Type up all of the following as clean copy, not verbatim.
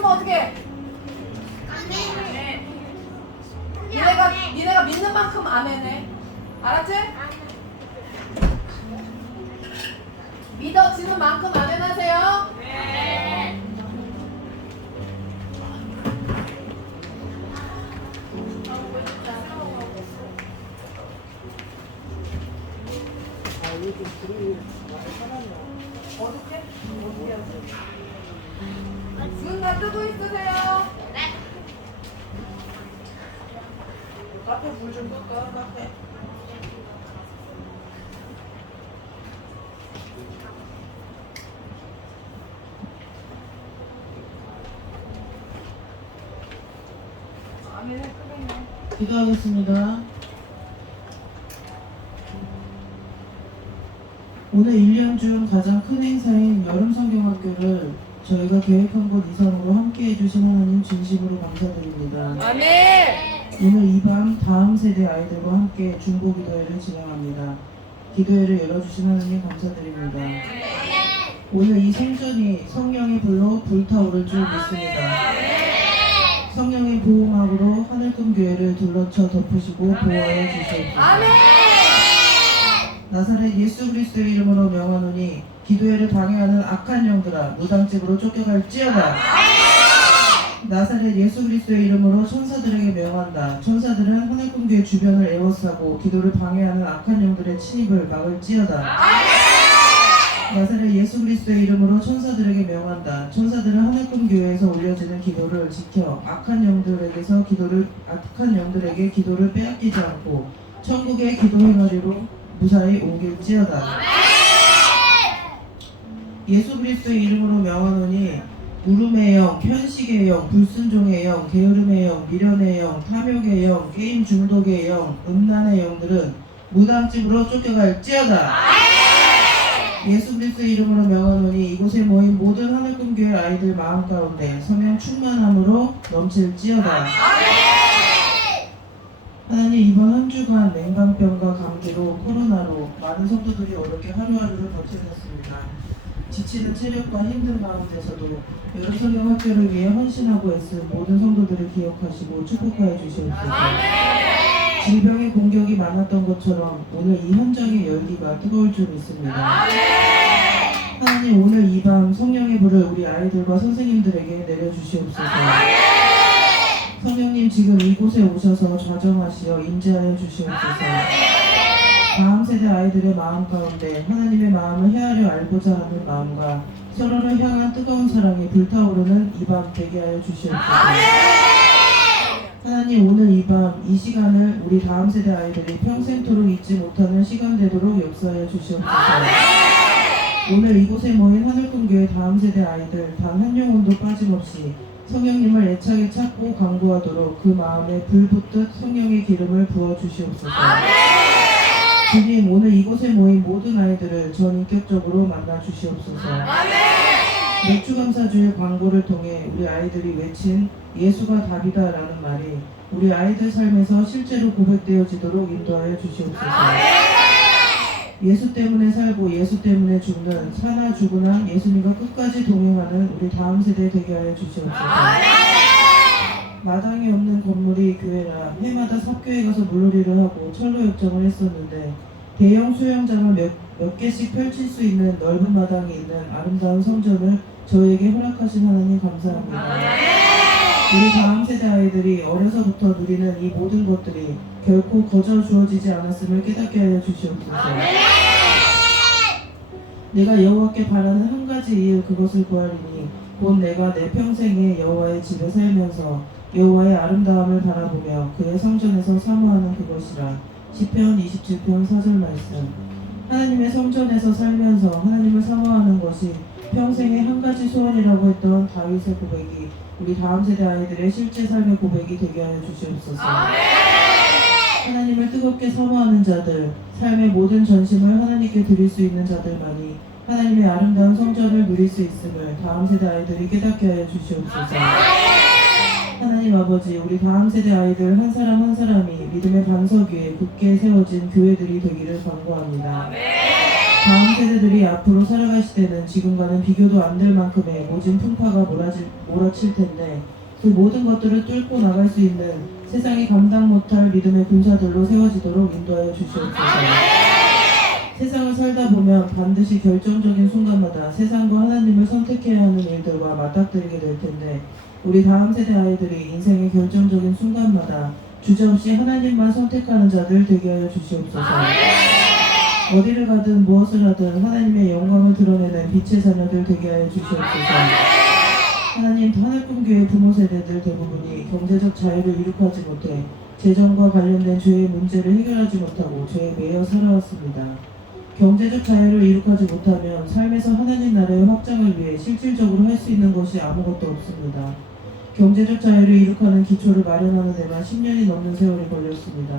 있으면 어떻게 해? 니네가 믿는 만큼 아멘해. 알았지? 믿어지는 만큼 아멘하세요. 네. 어떻게? 어떻게 하세요? 눈 다 뜨고 있으세요. 카페 불 좀 끌까? 카페. 아멘을 끄겠네. 기도하겠습니다. 오늘 1년 중 가장 큰 행사인 여름 성경학교를 저희가 계획한 곳 이상으로 함께 해주신 하나님 진심으로 감사드립니다. 아멘. 오늘 이 밤 다음 세대 아이들과 함께 중보 기도회를 진행합니다. 기도회를 열어주신 하나님 감사드립니다. 오늘 이 생전이 성령의 불로 불타오를 줄 믿습니다. 성령의 보호막으로 하늘꿈 교회를 둘러쳐 덮으시고 보호하여 주시옵소서. 나사렛 예수 그리스도의 이름으로 명하노니 기도회를 방해하는 악한 영들아 무당집으로 쫓겨갈지어다. 나사렛 예수 그리스도의 이름으로 천사들에게 명한다. 천사들은 하늘꿈 교회 주변을 에워싸고 기도를 방해하는 악한 영들의 침입을 막을지어다. 나사렛 예수 그리스도의 이름으로 천사들에게 명한다. 천사들은 하늘꿈 교회에서 올려지는 기도를 지켜 악한 영들에게 기도를 빼앗기지 않고 천국의 기도 행하리로 무사히 옮길지어다. 예수 그리스도의 이름으로 명하노니 물음의 영, 편식의 영, 불순종의 영, 게으름의 영, 미련의 영, 탐욕의 영, 게임 중독의 영, 음란의 영들은 무당집으로 쫓겨갈지어다. 예수 그리스도의 이름으로 명하노니 이곳에 모인 모든 하늘꿈 교회 아이들 마음 가운데 성령 충만함으로 넘칠지어다. 하나님, 이번 한 주간 냉방병과 감기로 코로나로 많은 성도들이 어렵게 하루하루를 버텨냈습니다. 지치는 체력과 힘든 가운데서도 여름 성경 학교를 위해 헌신하고 애쓴 모든 성도들을 기억하시고 축복하여 주시옵소서. 질병의 공격이 많았던 것처럼 오늘 이 현장의 열기가 뜨거울 줄 믿습니다. 하나님, 오늘 이 밤 성령의 불을 우리 아이들과 선생님들에게 내려주시옵소서. 성령님, 지금 이곳에 오셔서 좌정하시어 인재하여 주시옵소서. 다음 세대 아이들의 마음 가운데 하나님의 마음을 헤아려 알고자 하는 마음과 서로를 향한 뜨거운 사랑이 불타오르는 이 밤 되게 하여 주시옵소서. 하나님, 오늘 이 밤 이 시간을 우리 다음 세대 아이들이 평생토록 잊지 못하는 시간 되도록 역사하여 주시옵소서. 오늘 이곳에 모인 하늘꿈교회 다음 세대 아이들 단 한 영혼도 빠짐없이 성령님을 애착에 찾고 간구하도록 그 마음에 불붙듯 성령의 기름을 부어주시옵소서. 주님, 오늘 이곳에 모인 모든 아이들을 전인격적으로 만나주시옵소서. 맥주감사주의 광고를 통해 우리 아이들이 외친 예수가 답이다라는 말이 우리 아이들 삶에서 실제로 고백되어지도록 인도하여 주시옵소서. 예수 때문에 살고 예수 때문에 죽는 사나 죽으나 예수님과 끝까지 동행하는 우리 다음 세대 되게 하여 주시옵소서. 마당이 없는 건물이 교회라 해마다 삽교회 가서 물놀이를 하고 철로 역정을 했었는데 대형 수영장을 몇 개씩 펼칠 수 있는 넓은 마당이 있는 아름다운 성전을 저에게 허락하신 하나님 감사합니다. 우리 다음 세대 아이들이 어려서부터 누리는 이 모든 것들이 결코 거저 주어지지 않았음을 깨닫게 하여 주시옵소서. 내가 여호와께 바라는 한 가지 일 그것을 구하리니 곧 내가 내 평생에 여호와의 집에 살면서 여호와의 아름다움을 바라보며 그의 성전에서 사모하는 그것이라. 시편 27편 4절 말씀. 하나님의 성전에서 살면서 하나님을 사모하는 것이 평생의 한 가지 소원이라고 했던 다윗의 고백이 우리 다음 세대 아이들의 실제 삶의 고백이 되게 하여 주시옵소서. 하나님을 뜨겁게 사모하는 자들, 삶의 모든 전심을 하나님께 드릴 수 있는 자들만이 하나님의 아름다운 성전을 누릴 수 있음을 다음 세대 아이들이 깨닫게 하여 주시옵소서. 하나님 아버지, 우리 다음 세대 아이들 한 사람 한 사람이 믿음의 반석 위에 굳게 세워진 교회들이 되기를 간구합니다. 다음 세대들이 앞으로 살아갈 시대는 지금과는 비교도 안 될 만큼의 모진 풍파가 몰아칠 텐데 그 모든 것들을 뚫고 나갈 수 있는 세상이 감당 못할 믿음의 군사들로 세워지도록 인도하여 주시옵소서. 세상을 살다 보면 반드시 결정적인 순간마다 세상과 하나님을 선택해야 하는 일들과 맞닥뜨리게 될 텐데 우리 다음 세대 아이들이 인생의 결정적인 순간마다 주저없이 하나님만 선택하는 자들 되게 하여 주시옵소서. 어디를 가든 무엇을 하든 하나님의 영광을 드러내는 빛의 자녀들 되게 하여 주시옵소서. 하나님, 하늘꿈교회 부모 세대들 대부분이 경제적 자유를 이룩하지 못해 재정과 관련된 죄의 문제를 해결하지 못하고 죄에 매여 살아왔습니다. 경제적 자유를 이룩하지 못하면 삶에서 하나님 나라의 확장을 위해 실질적으로 할 수 있는 것이 아무것도 없습니다. 경제적 자유를 이룩하는 기초를 마련하는 데만 10년이 넘는 세월이 걸렸습니다.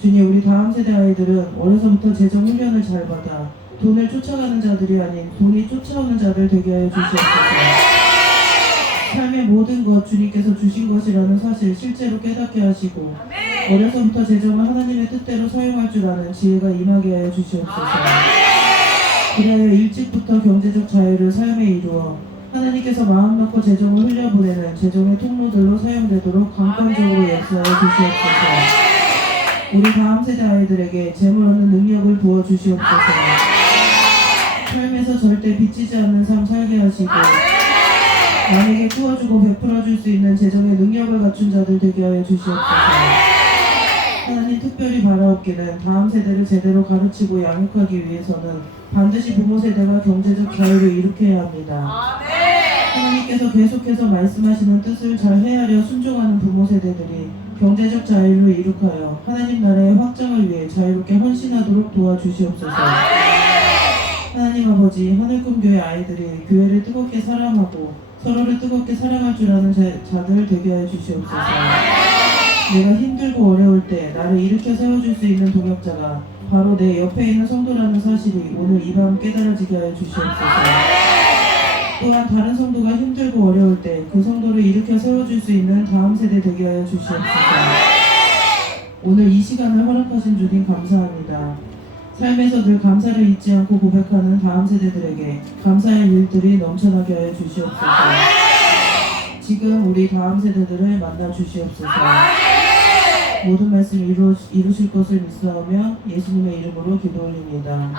주님, 우리 다음 세대 아이들은 어려서부터 재정 훈련을 잘 받아 돈을 쫓아가는 자들이 아닌 돈이 쫓아오는 자들 되게 하여 주시옵소서. 삶의 모든 것 주님께서 주신 것이라는 사실 실제로 깨닫게 하시고 어려서부터 재정을 하나님의 뜻대로 사용할 줄 아는 지혜가 임하게 하여 주시옵소서. 그리하여 일찍부터 경제적 자유를 삶에 이루어 하나님께서 마음 놓고 재정을 흘려보내는 재정의 통로들로 사용되도록 강권적으로 역사하여 주시옵소서. 우리 다음 세대 아이들에게 재물 얻는 능력을 부어 주시옵소서. 삶에서 절대 빚지지 않는 삶 살게 하시고 남에게 구워주고 베풀어줄 수 있는 재정의 능력을 갖춘 자들 되게 하여 주시옵소서. 하나님, 특별히 바라옵기는 다음 세대를 제대로 가르치고 양육하기 위해서는 반드시 부모 세대가 경제적 자유를 이룩해야 합니다. 하나님께서 계속해서 말씀하시는 뜻을 잘 헤아려 순종하는 부모 세대들이 경제적 자유를 이룩하여 하나님 나라의 확장을 위해 자유롭게 헌신하도록 도와주시옵소서. 하나님 아버지, 하늘꿈교회 아이들이 교회를 뜨겁게 사랑하고 서로를 뜨겁게 사랑할 줄 아는 자들 되게 하여 주시옵소서. 내가 힘들고 어려울 때 나를 일으켜 세워줄 수 있는 동역자가 바로 내 옆에 있는 성도라는 사실이 오늘 이 밤 깨달아지게 하여 주시옵소서. 또한 다른 성도가 힘들고 어려울 때 그 성도를 일으켜 세워줄 수 있는 다음 세대 되게 하여 주시옵소서. 오늘 이 시간을 허락하신 주님 감사합니다. 삶에서 늘 감사를 잊지 않고 고백하는 다음 세대들에게 감사의 일들이 넘쳐나게 하여 주시옵소서. 지금 우리 다음 세대들을 만나 주시옵소서. 모든 말씀 이루실 것을 믿사오며 예수님의 이름으로 기도 올립니다.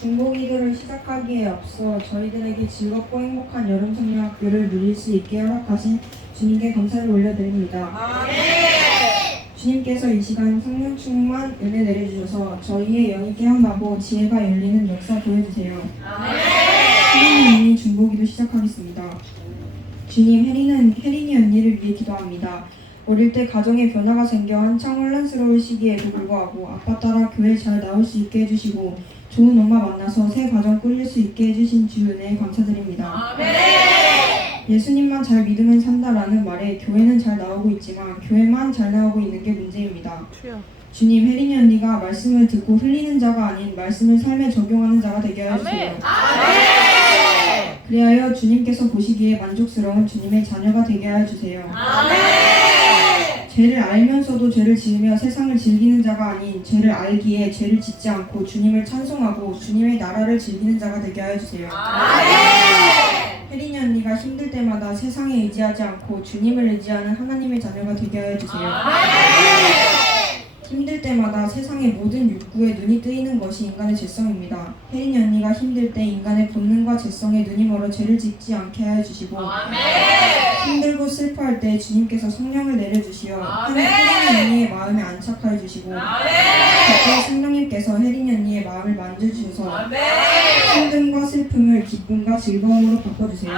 중고기도를 시작하기에 앞서 저희들에게 즐겁고 행복한 여름 성령학교를 누릴 수 있게 허락하신 주님께 감사를 올려드립니다. 주님께서 이 시간 성령 충만 은혜 내려주셔서 저희의 영이 깨어나고 지혜가 열리는 역사 보여주세요. 혜린이 중고기도 시작하겠습니다. 주님, 혜린이 언니를 위해 기도합니다. 어릴 때 가정에 변화가 생겨 한창 혼란스러울 시기에도 불구하고 아빠 따라 교회 잘 나올 수 있게 해주시고 좋은 엄마 만나서 새 가정 꾸릴 수 있게 해주신 주 은혜에 감사드립니다. 예수님만 잘 믿으면 산다라는 말에 교회는 잘 나오고 있지만 교회만 잘 나오고 있는 게 문제입니다. 주님, 혜린이 언니가 말씀을 듣고 흘리는 자가 아닌 말씀을 삶에 적용하는 자가 되게 하여 주세요. 그리하여 주님께서 보시기에 만족스러운 주님의 자녀가 되게 하여 주세요. 죄를 알면서도 죄를 지으며 세상을 즐기는 자가 아닌 죄를 알기에 죄를 짓지 않고 주님을 찬송하고 주님의 나라를 즐기는 자가 되게 하여 주세요. 혜린이 언니가 힘들 때마다 세상에 의지하지 않고 주님을 의지하는 하나님의 자녀가 되게 하여 주세요. 힘들 때마다 세상의 모든 욕구에 눈이 뜨이는 것이 인간의 죄성입니다. 혜린이 언니가 힘들 때 인간의 본능과 죄성에 눈이 멀어 죄를 짓지 않게 하여 주시고 힘들고 슬퍼할 때 주님께서 성령을 내려주시어 혜린이 언니의 마음에 안착하여 주시고 그때 성령님께서 혜린이 언니의 마음을 만져주셔서 힘듦과 슬픔을 기쁨과 즐거움으로 바꿔주세요.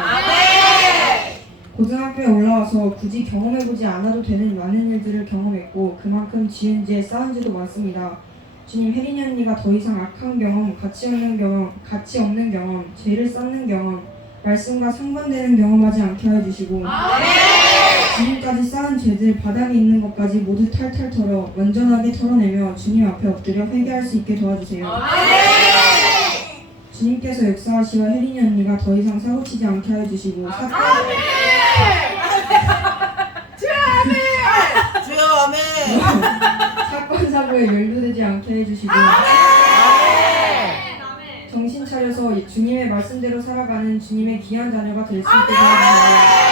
고등학교에 올라와서 굳이 경험해보지 않아도 되는 많은 일들을 경험했고 그만큼 지은 죄, 쌓은 죄도 많습니다. 주님, 혜린이 언니가 더 이상 악한 경험, 가치 없는 경험, 죄를 쌓는 경험, 말씀과 상반되는 경험하지 않게 하여 주시고 지금까지 쌓은 죄들, 바닥에 있는 것까지 모두 탈탈 털어 완전하게 털어내며 주님 앞에 엎드려 회개할 수 있게 도와주세요. 주님께서 역사하시어 혜린이 언니가 더 이상 사고치지 않게 하여 주시고 주여 아멘. 사건 사고에 연루되지 않게 해주시고 정신 차려서 주님의 말씀대로 살아가는 주님의 귀한 자녀가 될 수 있게 도와주세요.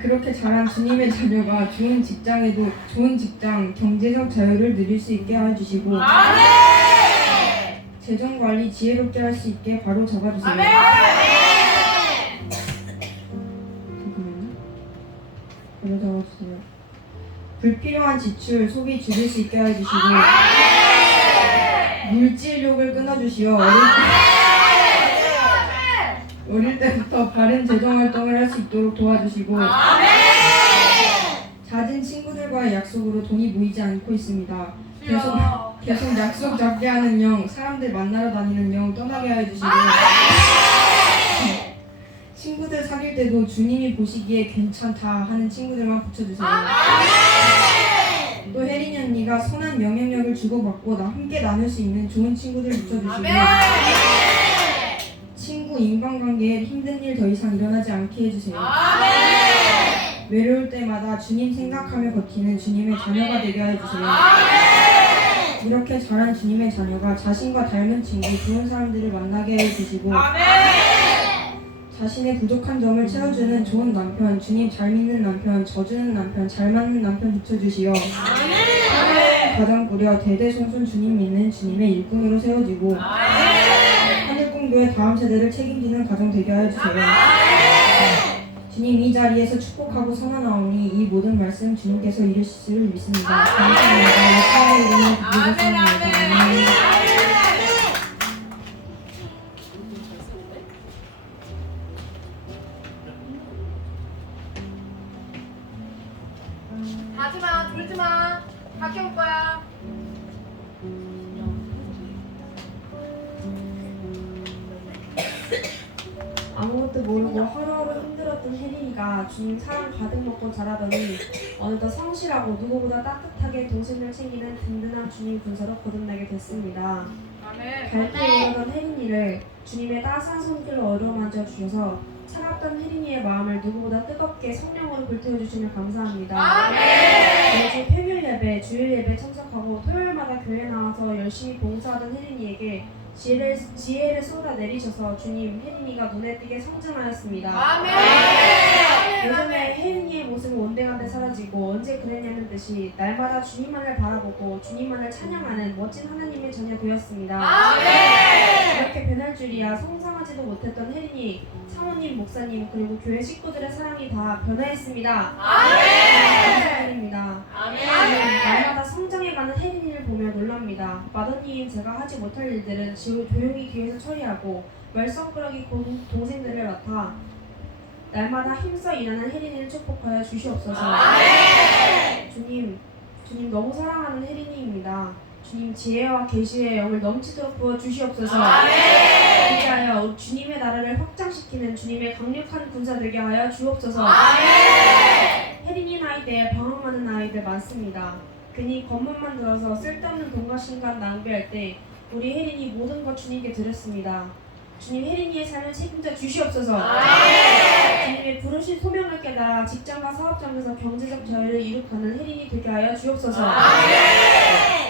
그렇게 자란 주님의 자녀가 좋은 직장, 경제적 자유를 누릴 수 있게 해주시고 재정 관리 지혜롭게 할 수 있게 바로 잡아주세요. 바로 잡아주세요. 불필요한 지출, 소비 줄일 수 있게 해주시고 물질욕을 끊어주시어 어릴 때부터 바른 재정활동을 할 수 있도록 도와주시고 잦은 친구들과의 약속으로 돈이 모이지 않고 있습니다. 계속 약속 잡게 하는 영, 사람들 만나러 다니는 영 떠나게 해주시고 친구들 사귈 때도 주님이 보시기에 괜찮다 하는 친구들만 붙여주세요. 또 혜린이 언니가 선한 영향력을 주고받고 함께 나눌 수 있는 좋은 친구들 붙여주시고 친구 인간관계에 힘든 일 더 이상 일어나지 않게 해주세요. 외로울 때마다 주님 생각하며 버티는 주님의 자녀가 되게 해주세요. 이렇게 자란 주님의 자녀가 자신과 닮은 친구, 좋은 사람들을 만나게 해주시고 자신의 부족한 점을 채워주는 좋은 남편, 주님 잘 믿는 남편, 져주는 남편, 잘 맞는 남편 붙여주시어 가정 꾸려 대대손손 주님 믿는 주님의 일꾼으로 세워지고 하늘공교의 다음 세대를 책임지는 가정 되게 해주세요. 주님 이 자리에서 축복하고 선언하오니 이 모든 말씀 주님께서 이루실 줄 믿습니다. 감사합니다. 예수님의 이름으로 기도드렸습니다. 아멘. 가지마, 졸지마. 밖에 올 거야. 아무것도 모르고 하루하루 힘들었던 혜린이가 주님 사랑 가득 먹고 자라더니 어느덧 성실하고 누구보다 따뜻하게 동생을 챙기는 든든한 주님 군사로 거듭나게 됐습니다. 갈대에 오르던 혜린이를 주님의 따스한 손길로 어루만져 주셔서 차갑던 혜린이의 마음을 누구보다 뜨겁게 성령으로 불태워주시며 감사합니다. 매주 평일 예배, 주일 예배 참석하고 토요일마다 교회 나와서 열심히 봉사하던 혜린이에게 지혜를 쏟아내리셔서 주님 혜린이가 눈에 띄게 성장하였습니다. 예전에 혜린이의 모습은 온데간데 사라지고 언제 그랬냐는 듯이 날마다 주님만을 바라보고 주님만을 찬양하는 멋진 하나님의 자녀 되었습니다. 이렇게 변할 줄이야 상상하지도 못했던 혜린이 사모님, 목사님 그리고 교회 식구들의 사랑이 다 변화했습니다. 감사드립니다. 날마다 성장해가는 혜린이를 보며 놀랍니다. 마더님 제가 하지 못할 일들은 조용히 뒤에서 처리하고 말썽꾸러기 동생들을 맡아 날마다 힘써 일하는 혜린이를 축복하여 주시옵소서. 주님 너무 사랑하는 혜린이입니다. 주님 지혜와 계시의 영을 넘치도록 부어 주시옵소서. 그리하여 주님의 나라를 확장시키는 주님의 강력한 군사 되게 하여 주옵소서. 혜린이 나이 때에 방황하는 아이들 많습니다. 괜히 겉멋만 들어서 쓸데없는 돈과 시간 낭비할 때 우리 혜린이 모든 것 주님께 드렸습니다. 주님 혜린이의 삶을 책임져 주시옵소서. 주님의 부르신 소명을 깨달아 직장과 사업장에서 경제적 자유를 이룩하는 혜린이 되게 하여 주옵소서.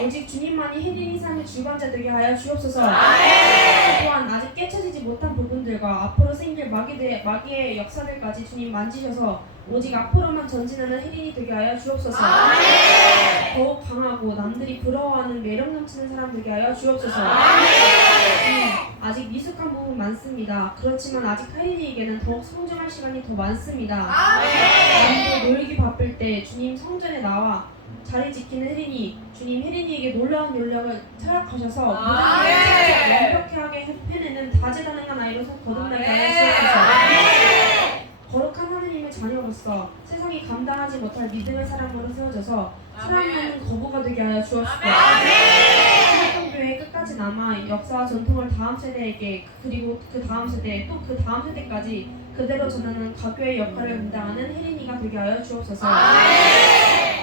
오직 주님만이 혜린이 삶의 주관자 되게 하여 주옵소서. 또한 아직 깨쳐지지 못한 부분들과 앞으로 생길 마귀의 역사들까지 주님 만지셔서 오직 앞으로만 전진하는 혜린이 되게 하여 주옵소서. 더욱 강하고 남들이 부러워하는 매력 넘치는 사람 되게 하여 주옵소서. 아직 미숙한 부분 많습니다. 그렇지만 아직 혜린이에게는 더욱 성장할 시간이 더 많습니다. 남들 놀기 바쁠 때 주님 성전에 나와 자리 지키는 혜린이, 주님 혜린이에게 놀라운 연령을 허락하셔서 모든 일을 완벽하게 해내는 다재다능한 아이로 거듭나게 하여 주옵소서. 거룩한 하느님의 자녀로서 세상이 감당하지 못할 믿음의 사람으로 세워져서 사랑하는 거부가 되게 하여 주옵소서. 교회 끝까지 남아 역사와 전통을 다음 세대에게 그리고 그 다음 세대 또 그 다음 세대까지 그대로 전하는 가교의 역할을 감당하는 혜린이가 되게 하여 주옵소서.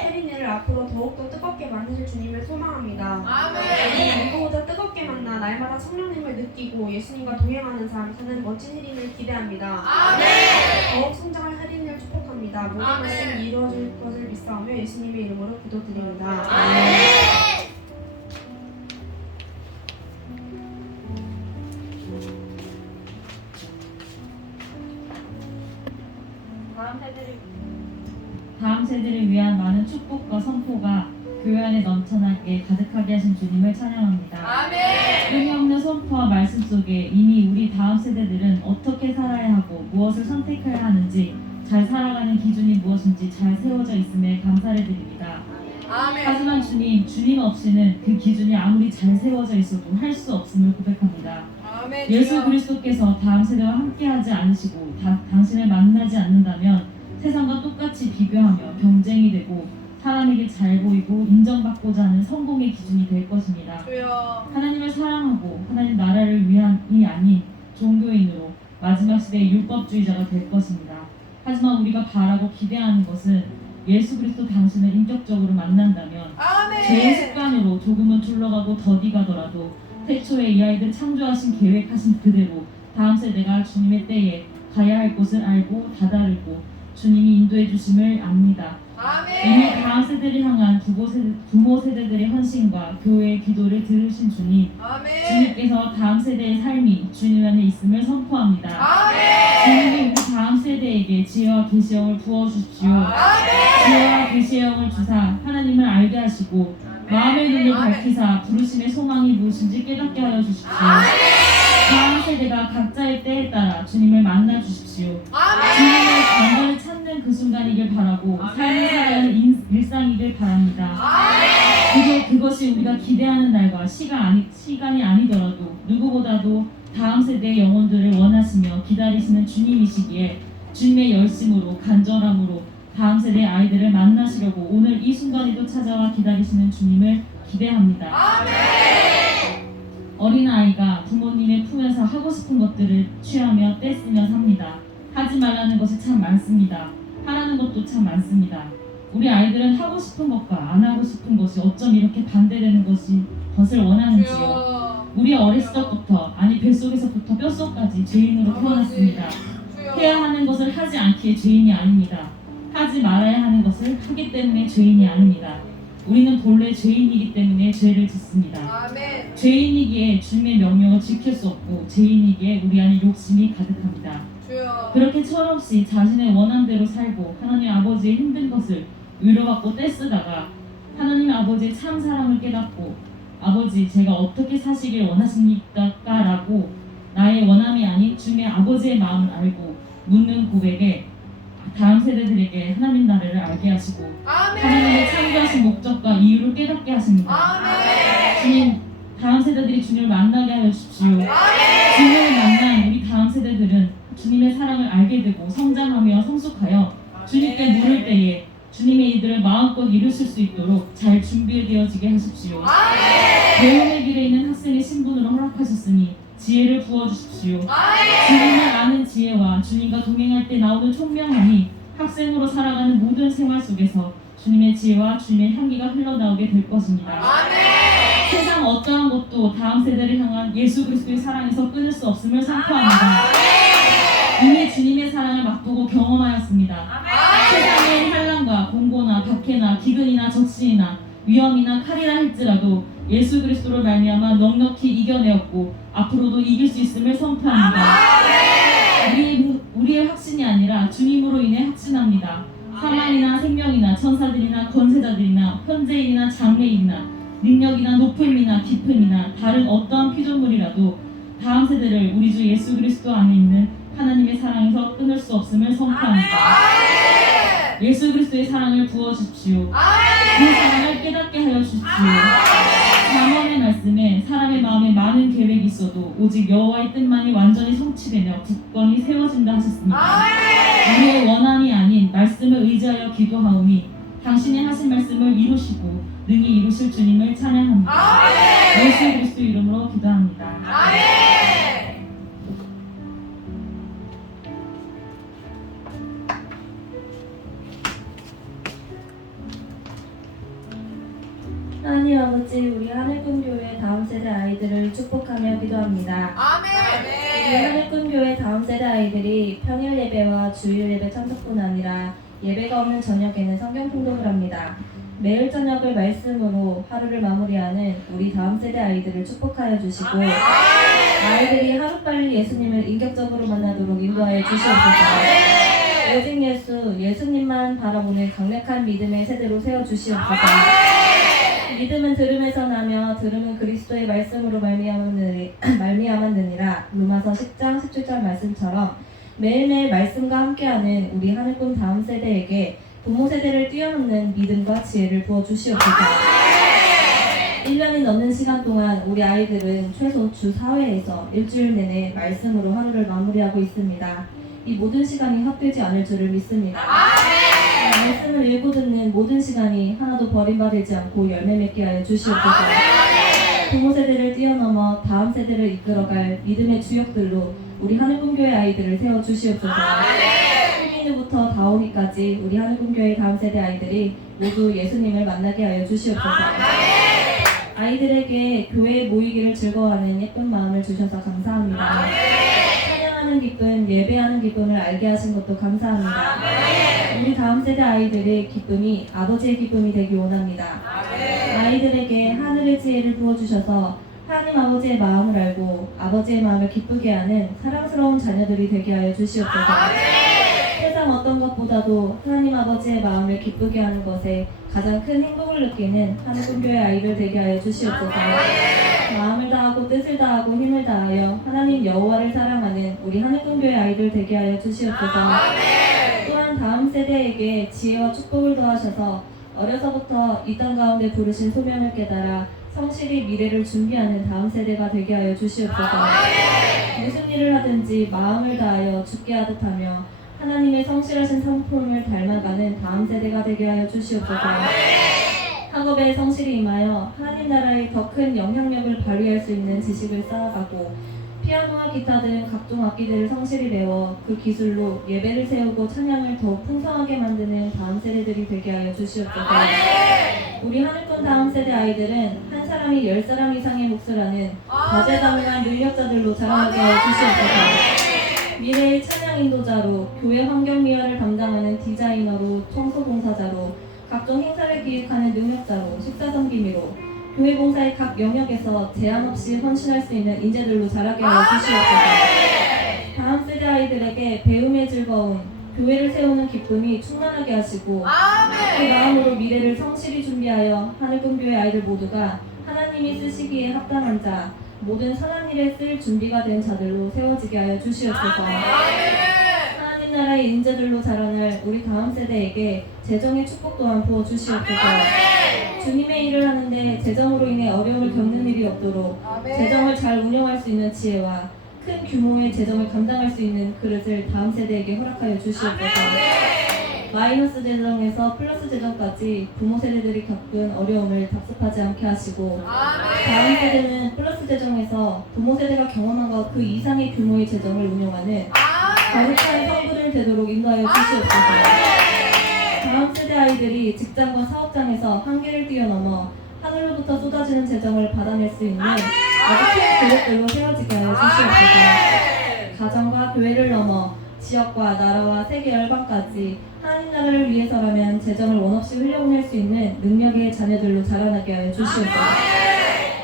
혜린이는 우리를 앞으로 더욱더 뜨겁게 만드실 주님을 소망합니다. 아멘. 이거보다 뜨겁게 만나 날마다 성령님을 느끼고 예수님과 동행하는 삶 사는 멋진 혜린을 기대합니다. 아멘. 더욱 성장할 혜린을 축복합니다. 모든 아멘. 말씀이 이루어질 것을 믿사오며 예수님의 이름으로 기도드립니다. 아멘. 다음 세대를 위한 많은 축복과 선포가 교회 안에 넘쳐나게 가득하게 하신 주님을 찬양합니다. 아멘. 끊임없는 선포와 말씀 속에 이미 우리 다음 세대들은 어떻게 살아야 하고 무엇을 선택해야 하는지 잘 살아가는 기준이 무엇인지 잘 세워져 있음에 감사를 드립니다. 아멘. 하지만 주님 없이는 그 기준이 아무리 잘 세워져 있어도 할 수 없음을 고백합니다. 아멘. 예수 그리스도께서 다음 세대와 함께하지 않으시고 당신을 만나지 않는다면 세상과 똑같이 비교하며 경쟁이 되고 사람에게 잘 보이고 인정받고자 하는 성공의 기준이 될 것입니다. 주여. 하나님을 사랑하고 하나님 나라를 위함이 아닌 종교인으로 마지막 시대의 율법주의자가 될 것입니다. 하지만 우리가 바라고 기대하는 것은 예수 그리스도 당신을 인격적으로 만난다면 아멘. 죄의 습관으로 조금은 둘러가고 더디 가더라도 태초에 이 아이들 창조하신 계획하신 그대로 다음 세대가 주님의 때에 가야 할 곳을 알고 다다르고 주님이 인도해 주심을 압니다. 이미 아멘. 다음 세대를 향한 부모 세대들의 헌신과 교회의 기도를 들으신 주님, 아멘. 주님께서 다음 세대의 삶이 주님 안에 있음을 선포합니다. 아멘. 주님이 우리 다음 세대에게 지혜와 계시형을 부어주십시오. 지혜와 계시형을 주사 하나님을 알게 하시고 마음의 눈을 밝히사 부르심의 소망이 무엇인지 깨닫게 하여 주십시오. 다음 세대가 각자의 때에 따라 주님을 만나 주십시오. 주님의 간절히 찾는 그 순간이길 바라고 삶을 살아가는 일상이길 바랍니다. 그것이 우리가 기대하는 날과 시간이 아니더라도 누구보다도 다음 세대의 영혼들을 원하시며 기다리시는 주님이시기에 주님의 열심으로 간절함으로 다음 세대의 아이들을 만나시려고 오늘 이 순간에도 찾아와 기다리시는 주님을 기대합니다. 어린아이가 부모님의 품에서 하고 싶은 것들을 취하며 떼쓰며 삽니다. 하지 말라는 것이 참 많습니다. 하라는 것도 참 많습니다. 우리 아이들은 하고 싶은 것과 안 하고 싶은 것이 어쩜 이렇게 반대되는 것을 원하는지요. 우리 어렸을 적부터 아니 뱃속에서부터 뼛속까지 죄인으로 태어났습니다. 해야 하는 것을 하지 않기에 죄인이 아닙니다. 하지 말아야 하는 것을 하기 때문에 죄인이 아닙니다. 우리는 본래 죄인이기 때문에 죄를 짓습니다. 아멘. 죄인이기에 주님의 명령을 지킬 수 없고 죄인이기에 우리 안에 욕심이 가득합니다. 주여. 그렇게 철없이 자신의 원함대로 살고 하나님 아버지의 힘든 것을 위로받고 떼쓰다가 하나님 아버지의 참 사랑을 깨닫고 아버지 제가 어떻게 사시길 원하십니까? 라고 나의 원함이 아닌 주님의 아버지의 마음을 알고 묻는 고백에 다음 세대들에게 하나님 나라를 알게 하시고 하나님의 창조하신 목적과 이유를 깨닫게 하십니다. 주님, 다음 세대들이 주님을 만나게 하여 주십시오. 주님을 만난 우리 다음 세대들은 주님의 사랑을 알게 되고 성장하며 성숙하여 주님께 물을 때에 주님의 이들을 마음껏 이루실 수 있도록 잘 준비되어지게 하십시오. 배움의 길에 있는 학생의 신분으로 허락하셨으니 지혜를 부어주십시오. 주님을 아는 지혜와 주님과 동행할 때 나오는 총명함이 학생으로 살아가는 모든 생활 속에서 주님의 지혜와 주님의 향기가 흘러나오게 될 것입니다. 세상 어떠한 것도 다음 세대를 향한 예수 그리스도의 사랑에서 끊을 수 없음을 선포합니다. 이미 주님의 사랑을 맛보고 경험하였습니다. 세상의 환난과 공고나 박해나 기근이나 적신이나 위험이나 칼이라 할지라도 예수 그리스도를 말미암아 넉넉히 이겨내었고 앞으로도 이길 수 있음을 선포합니다. 우리의 확신이 아니라 주님으로 인해 확신합니다. 사망이나 생명이나 천사들이나 권세자들이나 현재인이나 장래인이나 능력이나 높음이나 깊음이나 다른 어떠한 피조물이라도 다음 세대를 우리 주 예수 그리스도 안에 있는 하나님의 사랑에서 끊을 수 없음을 선포합니다. 예수 그리스도의 사랑을 부어주십시오. 그 사랑을 깨닫게 하여 주십시오. 잠언의 말씀에 사람의 마음에 많은 계획이 있어도 오직 여호와의 뜻만이 완전히 성취되며 굳건히 세워진다 하셨습니다. 우리의 원함이 아닌 말씀을 의지하여 기도하오니 당신이 하신 말씀을 이루시고 능히 이루실 주님을 찬양합니다. 예수 그리스도 이름으로 기도합니다. 하나님 아버지, 우리 하늘꿈교회 다음 세대 아이들을 축복하며 기도합니다. 우리 하늘꿈교회 다음 세대 아이들이 평일 예배와 주일 예배 참석뿐 아니라 예배가 없는 저녁에는 성경 통독을 합니다. 매일 저녁을 말씀으로 하루를 마무리하는 우리 다음 세대 아이들을 축복하여 주시고 아이들이 하루빨리 예수님을 인격적으로 만나도록 인도하여 주시옵소서. 오직 예수님만 바라보는 강력한 믿음의 세대로 세워주시옵소서. 믿음은 들음에서 나며 들음은 그리스도의 말씀으로 말미암았느니라. 로마서 10장 17절 말씀처럼 매일매일 말씀과 함께하는 우리 하늘꿈 다음 세대에게 부모 세대를 뛰어넘는 믿음과 지혜를 부어주시옵소서. 1년이 넘는 시간 동안 우리 아이들은 최소 주 4회에서 일주일 내내 말씀으로 하루를 마무리하고 있습니다. 이 모든 시간이 헛되지 않을 줄을 믿습니다. 말씀을 읽고 듣는 모든 시간이 하나도 버림받지 않고 열매 맺게 하여 주시옵소서. 부모 세대를 뛰어넘어 다음 세대를 이끌어갈 믿음의 주역들로 우리 하늘꿈교회 아이들을 세워주시옵소서. 혜민이부터 다오미까지 우리 하늘꿈교회 다음 세대 아이들이 모두 예수님을 만나게 하여 주시옵소서. 아이들에게 교회에 모이기를 즐거워하는 예쁜 마음을 주셔서 감사합니다. 찬양하는 기쁨, 예배하는 기쁨을 알게 하신 것도 감사합니다. 우리 다음 세대 아이들의 기쁨이 아버지의 기쁨이 되기 원합니다. 아이들에게 하늘의 지혜를 부어주셔서 하나님 아버지의 마음을 알고 아버지의 마음을 기쁘게 하는 사랑스러운 자녀들이 되게 하여 주시옵소서. 세상 어떤 것보다도 하나님 아버지의 마음을 기쁘게 하는 것에 가장 큰 행복을 느끼는 하늘꿈교회 아이들 되게 하여 주시옵소서. 마음을 다하고 뜻을 다하고 힘을 다하여 하나님 여호와를 사랑하는 우리 하늘꿈교회 아이들 되게 하여 주시옵소서. 또한 다음 세대에게 지혜와 축복을 더하셔서 어려서부터 이 땅 가운데 부르신 소명을 깨달아 성실히 미래를 준비하는 다음 세대가 되게 하여 주시옵소서. 무슨 일을 하든지 마음을 다하여 죽게 하듯 하며 하나님의 성실하신 성품을 닮아가는 다음 세대가 되게 하여 주시옵소서. 학업에 성실히 임하여 하나님 나라의 더 큰 영향력을 발휘할 수 있는 지식을 쌓아가고 피아노와 기타 등 각종 악기들을 성실히 배워 그 기술로 예배를 세우고 찬양을 더욱 풍성하게 만드는 다음 세대들이 되게 하여 주시옵소서. 우리 하늘꿈 다음 세대 아이들은 한 사람이 10사람 이상의 몫을 하는 다재다능한 능력자들로 자라나게 하여 주시옵소서. 미래의 찬양 인도자로, 교회 환경미화를 담당하는 디자이너로, 청소봉사자로, 각종 행사를 기획하는 능력자로, 식사섬기미로 교회 봉사의 각 영역에서 제한 없이 헌신할 수 있는 인재들로 자라게 하여 주시옵소서. 다음 세대 아이들에게 배움의 즐거움, 교회를 세우는 기쁨이 충만하게 하시고 그 마음으로 미래를 성실히 준비하여 하늘꿈교회 아이들 모두가 하나님이 쓰시기에 합당한 자, 모든 선한 일에 쓸 준비가 된 자들로 세워지게 하여 주시옵소서. 하나님 나라의 인재들로 자라날 우리 다음 세대에게 재정의 축복 또한 부어주시옵소서. 주님의 일을 하는데 재정으로 인해 어려움을 겪는 일이 없도록 재정을 잘 운영할 수 있는 지혜와 큰 규모의 재정을 감당할 수 있는 그릇을 다음 세대에게 허락하여 주시옵소서. 마이너스 재정에서 플러스 재정까지 부모 세대들이 겪은 어려움을 답습하지 않게 하시고 다음 세대는 플러스 재정에서 부모 세대가 경험한 것 그 이상의 규모의 재정을 운영하는 거룩한 성부들 되도록 인도하여 주시옵소서. 다음 세대 아이들이 직장과 사업장에서 한계를 뛰어넘어 하늘로부터 쏟아지는 재정을 받아낼 수 있는 아주 큰 그릇들로 세워지게 하여 주시옵소서. 가정과 교회를 넘어 지역과 나라와 세계 열방까지 하나님 나라를 위해서라면 재정을 원없이 흘려보낼 수 있는 능력의 자녀들로 자라나게 하여 주시옵소서.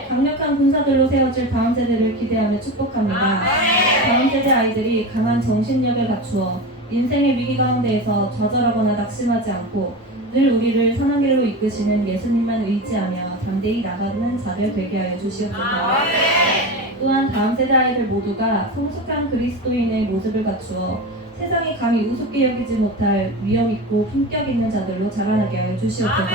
강력한 군사들로 세워질 다음 세대를 기대하며 축복합니다. 다음 세대 아이들이 강한 정신력을 갖추어 인생의 위기 가운데에서 좌절하거나 낙심하지 않고 늘 우리를 선한 길로 이끄시는 예수님만 의지하며 담대히 나가는 자들 되게 하여 주시옵소서. 또한 다음 세대 아이들 모두가 성숙한 그리스도인의 모습을 갖추어 세상이 감히 우습게 여기지 못할 위엄 있고 품격 있는 자들로 자라나게 하여 주시옵소서.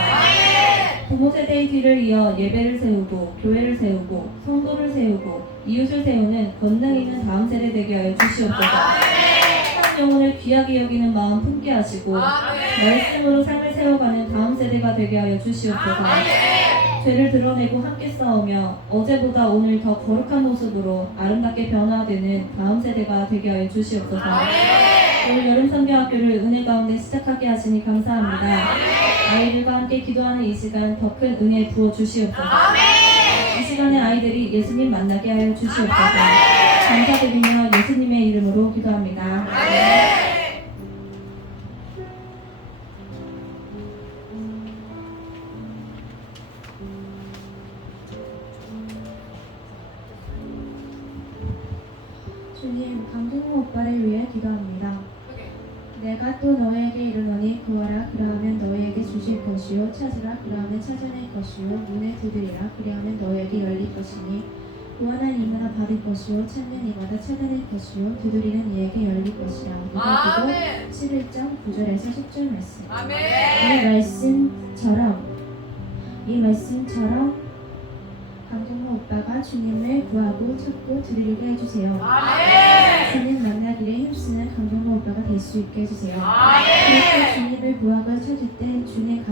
부모 세대의 뒤를 이어 예배를 세우고 교회를 세우고 성도를 세우고 이웃을 세우는 권능 있는 다음 세대 되게 하여 주시옵소서. 한 영혼을 귀하게 여기는 마음 품게 하시고 말씀으로 삶을 세워가는 다음 세대가 되게 하여 주시옵소서. 죄를 드러내고 함께 싸우며 어제보다 오늘 더 거룩한 모습으로 아름답게 변화되는 다음 세대가 되게 하여 주시옵소서. 오늘 여름 선교학 중고등학교를 은혜 가운데 시작하게 하시니 감사합니다. 아이들과 함께 기도하는 이 시간 더 큰 은혜 부어 주시옵소서. 이 시간에 아이들이 예수님 만나게 하여 주시옵소서. 감사드리며 예수님의 이름으로 기도합니다. 주님, 강동호 오빠를 위해 기도합니다. 내가 또 너에게 이르노니 구하라 그러하면 너에게 주실 것이요 찾으라 그러하면 찾아낼 것이요 문을 두드리라 그리하면 너에게 열릴 것이니 구하는 이마다 받을 것이요 찾는 이마다 찾아낼 것이요 두드리는 이에게 열릴 것이라. 누가복음 11장 9절에서 10절 말씀. 이 말씀처럼 강동호 오빠가 주님을 구하고 찾고 드리게 해주세요. 주님 만나기를 힘쓰는 강동호 오빠가 될 수 있게 해주세요. 그렇게 주님을 구하고 찾을 때 주님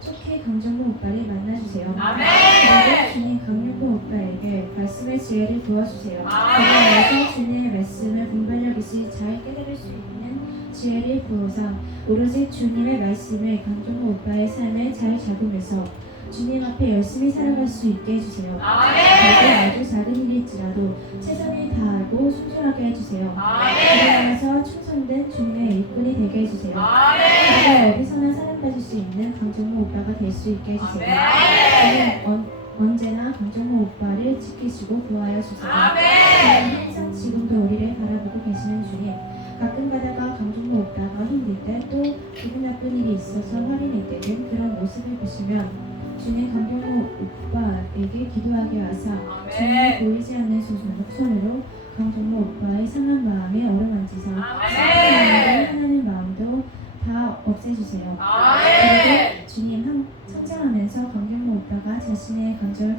좋게 강정호 오빠를 만나주세요. 그리고 주님 강용호 오빠에게 말씀의 지혜를 부어주세요. 그러면서 주님의 말씀을 분별력 있이 잘 깨달을 수 있는 지혜를 부어서 오로지 주님의 말씀을 강정호 오빠의 삶을 잘 잡으면서 주님 앞에 열심히 살아갈 수 있게 해주세요. 아주 작은 일일지라도 최선을 다하고 순종하게 해주세요. 그러면서 충성된 주님의 일꾼이 되게 해주세요. 그리고 어디서나 사랑받을 수 있는 강정호 오빠가 될 수 있게 해주세요. 주님 언제나 강정호 오빠를 지키시고 구하여 주세요. 주님 항상 지금도 우리를 바라보고 계시는 주님. 가끔 가다가 강정호 오빠가 힘들 때 또 기분 나쁜 일이 있어서 화를 낼 때는 그런 모습을 보시면 주님 강정호 오빠에게 기도하게 하사 주님이 보이지 않는 손으로 강정호 오빠의 상한 마음에 어루만지사 하나님 마음도 다 없애주세요. 그리고 주님 성장하면서 강정호 오빠가 자신의 감정을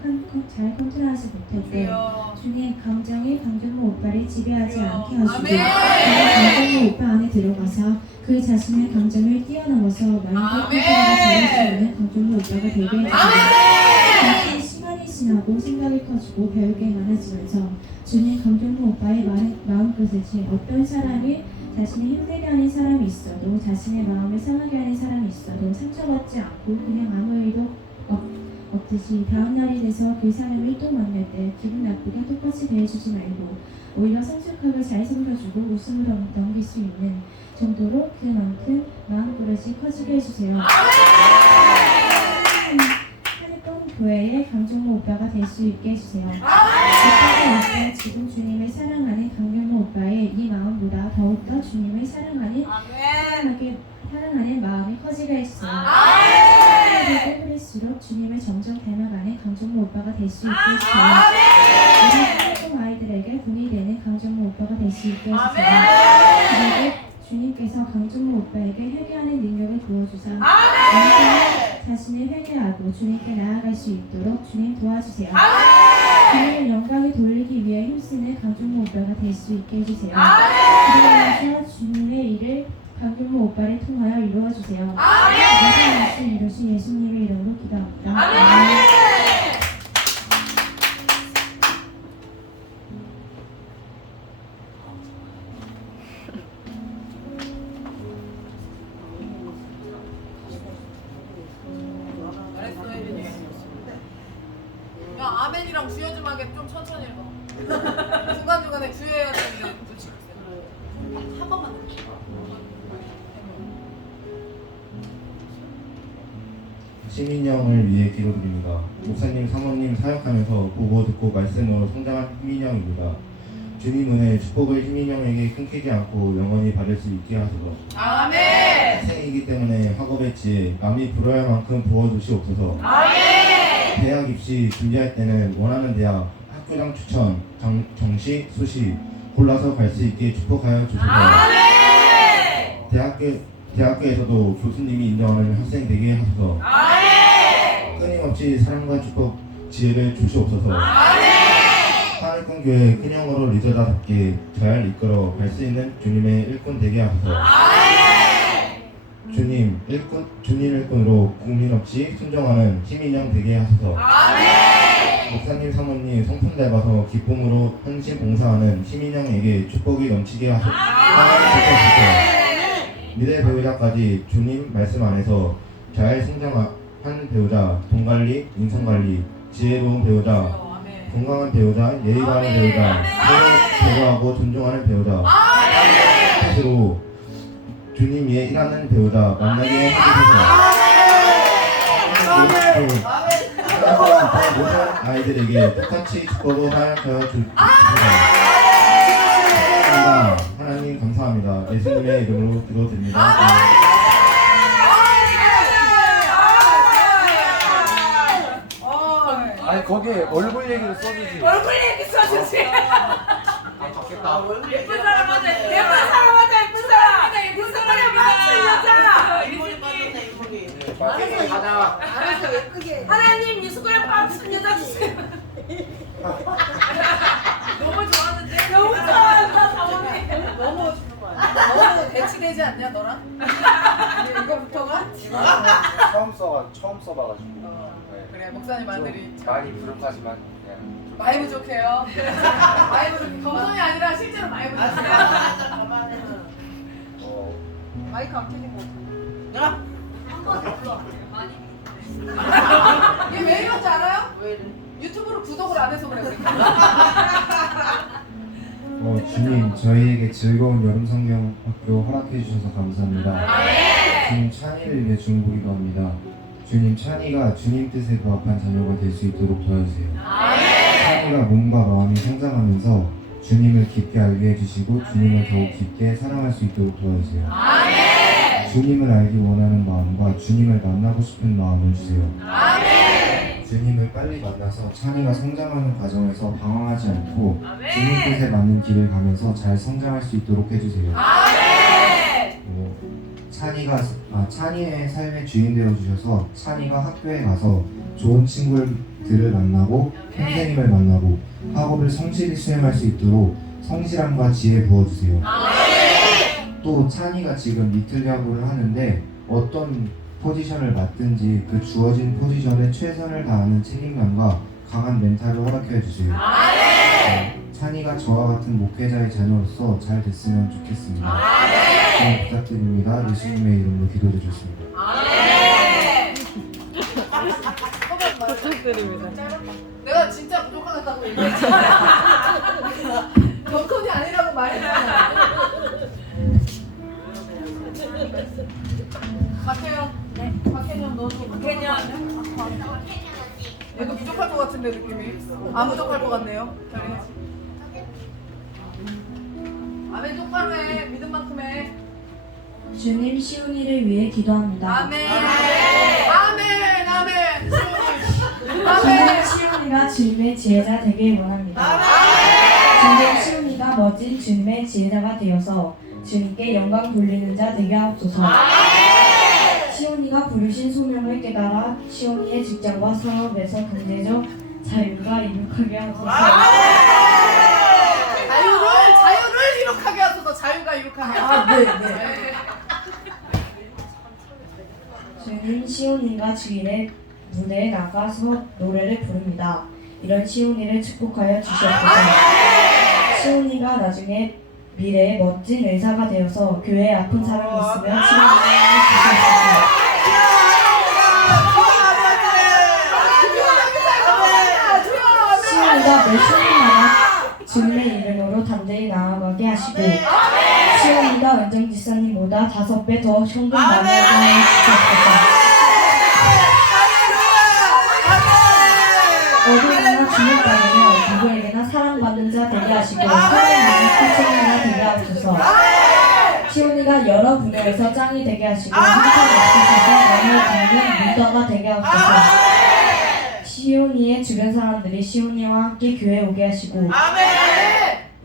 잘 컨트롤하지 못할 때 주님 감정이 강정호 오빠를 지배하지 않게 하시고 강정호 오빠 안에 들어가서 그 자신의 감정을 뛰어넘어서 마음과 컨트롤을 잘할 수 있는 강정호 오빠가 되게 해주세요. 시간이 지나고 생각이 커지고 배울 게 많아지면서 주님 강정호 오빠의 마음끝에 어떤 사람이 자신을 힘들게 하는 사람이 있어도 자신의 마음을 상하게 하는 사람이 있어도 상처받지 않고 그냥 아무 일도 없듯이 다음 날이 돼서 그 사람을 또 만날 때 기분 나쁘게 똑같이 대해주지 말고 오히려 성숙하게 잘 섬겨주고 웃음으로 넘길 수 있는 정도로 그만큼 마음그릇이 커지게 해주세요. 하늘동 교회의 강정호 오빠가 될 수 있게 해주세요. 오빠가 지금 주님을 사랑하는 강정호 오빠의 이 마음보다 더욱더 주님을 사랑하는 마음이 커지게 해주세요. 사랑하게 흐를수록 주님을 점점 닮아가는 강정호 오빠가 될 수 있게 해주세요. 우리 하늘동 아이들에게 본이 되는 강정호 오빠가 될 수 있게 해주세요. 그리고 주님께서 강정호 오빠에게 회개하는 능력을 부어주사 언제나 자신을 회개하고 주님께 나아갈 수 있도록 주님 도와주세요. 주님의 영광을 돌리기 위해 힘쓰는 강정호 오빠가 될 수 있게 해주세요. 그러면서 주님의 일을 강정호 오빠를 통하여 이루어주세요. 모든 말씀 이루신 예수님의 이름으로 기도합니다. 야, 아멘이랑 주여 좀 하게 좀 천천히 해봐. 중간중간에 주여해야 되는데 놓치고 있어요. 한 번만 더. 시민영을 위해 기도드립니다. 목사님, 사모님 사역하면서 보고 듣고 말씀으로 성장한 시민영입니다. 주님 은혜 축복을 시민영에게 끊기지 않고 영원히 받을 수 있게 하소서. 아멘. 학생이기 때문에 학업의 지혜, 남이 부러할 만큼 부어주시옵소서. 아멘. 대학 입시 준비할 때는 원하는 대학, 학교장 추천, 정시, 수시 골라서 갈 수 있게 축복하여 주소서. 아멘. 대학교에서도 교수님이 인정하는 학생 되게 하소서. 아멘. 끊임없이 사랑과 축복, 지혜를 주시옵소서. 아멘. 하늘꾼 교회 큰형으로 리더답게 잘 이끌어 갈 수 있는 주님의 일꾼 되게 하소서. 아멘. 주님 일꾼으로 국민 없이 순종하는 시민영 되게 하소서. 아멘. 목사님, 사모님 성품 닮아서 기쁨으로 헌신 봉사하는 시민영에게 축복이 넘치게 하소서. 미래 배우자까지 주님 말씀 안에서 잘 성장한 배우자, 돈 관리, 인성 관리, 지혜로운 배우자, 아멘. 건강한 배우자, 예의 바른 배우자, 서로 배려하고 존중하는 배우자, 스스로 주님 위에 일하는 배우자 만나게 해주셔서 모든 아이들에게 똑같이 축복을 허락하여 주십니다. 하나님 감사합니다. 예수님의 이름으로 기도드립니다. 아니 거기에 얼굴 얘기를 써주지. 얼굴 얘기 써주세요. 예쁜 사람 하자. 예쁜 사람 하자. 예쁜 사람. 예쁜 사람 맞춘 여자. 인물이 빠졌네, 인물이. 가자. 알았어 예쁘게. 하나님 유수그램 맞춘 여자 주세요. 너무 좋았는데? 너무 좋아한다 사모님. 너무 너무 대치되지 않냐 너랑? 이거부터가? 처음 써봐가지고. 네. 그래 목사님 아들이 좀 많이 부족하지만 그냥 많이 부족해요. 많이 부족해. 겸손이 아니라 실제로 많이 부족해요. 마이크 안 켜진 거 같은데. 이게 왜 이런지 알아요? 왜 이래? 유튜브로 구독을 안 해서 그래. 주님, 저희에게 즐거운 여름 성경 학교 허락해 주셔서 감사합니다. 주님, 찬이를 위해 중보기도합니다. 주님, 찬이가 주님 뜻에 부합한 자녀가 될 수 있도록 도와주세요. 찬이가 몸과 마음이 성장하면서 주님을 깊게 알게 해주시고 주님을 더욱 깊게 사랑할 수 있도록 도와주세요. 주님을 알기 원하는 마음과 주님을 만나고 싶은 마음을 주세요. 주님을 빨리 만나서 찬이가 성장하는 과정에서 방황하지 않고 주님 뜻에 맞는 길을 가면서 잘 성장할 수 있도록 해주세요. 찬이의 삶의 주인 되어 주셔서 찬이가 학교에 가서 좋은 친구들을 만나고 선생님을 만나고 학업을 성실히 수행할 수 있도록 성실함과 지혜 부어주세요. 또 찬이가 지금 리틀 야구를 하는데 어떤 포지션을 맡든지 그 주어진 포지션에 최선을 다하는 책임감과 강한 멘탈을 허락해 주세요. 찬이가 저와 같은 목회자의 자녀로서 잘 됐으면 좋겠습니다. 잘 부탁드립니다. 예수님의 이름으로 기도드렸습니다. 내가 진짜 부족하다고 얘기했잖아. 겸손이 아니라고 말했잖아. 박혜영. 네. 박혜영 너도 박혜영. 얘도 부족할 것 같은데 느낌이. 안 부족할 것 같네요. 잘해야지. 아멘 똑바로 해. 믿음 만큼 해. 주님 시온이를 위해 기도합니다. 아멘. 아멘. 아멘. 주님 아멘. 시온이가 주님의 지혜자 되길 원합니다. 주님 시온이가 멋진 주님의 지혜자가 되어서 주님께 영광 돌리는 자 되게 하옵소서. 시온이가 부르신 소명을 깨달아 시온이의 직장과 사업에서 경제적 자유가 이룩하게 하소서. 자유를 이룩하게 하소서. 자유가 이룩하게 하소서. 네. 주님 시온이가 주일에 무대에 나가서 노래를 부릅니다. 이런 시온이를 축복하여 주시옵소서. 시온이가 나중에 미래에 멋진 의사가 되어서 교회에 아픈 사람이 있으면 치료해 주시옵소서. 시온이가 매 순간마다 주님의 이름으로 담대히 나아가게 하시고 시온이가 은정 지사님보다 5배 더 현금 많이 하게 주시옵소서. 어디에나 주님 따르며 누구에게나 사랑받는 자 되게 하시고 하나님의 사랑자 되게 하옵소서. 시온이가 여러 분야에서 짱이 되게 하시고 항상 없으셔서 너무 듣는 리더가 되게 하옵소서. 시온이의 주변 사람들이 시온이와 함께 교회에 오게 하시고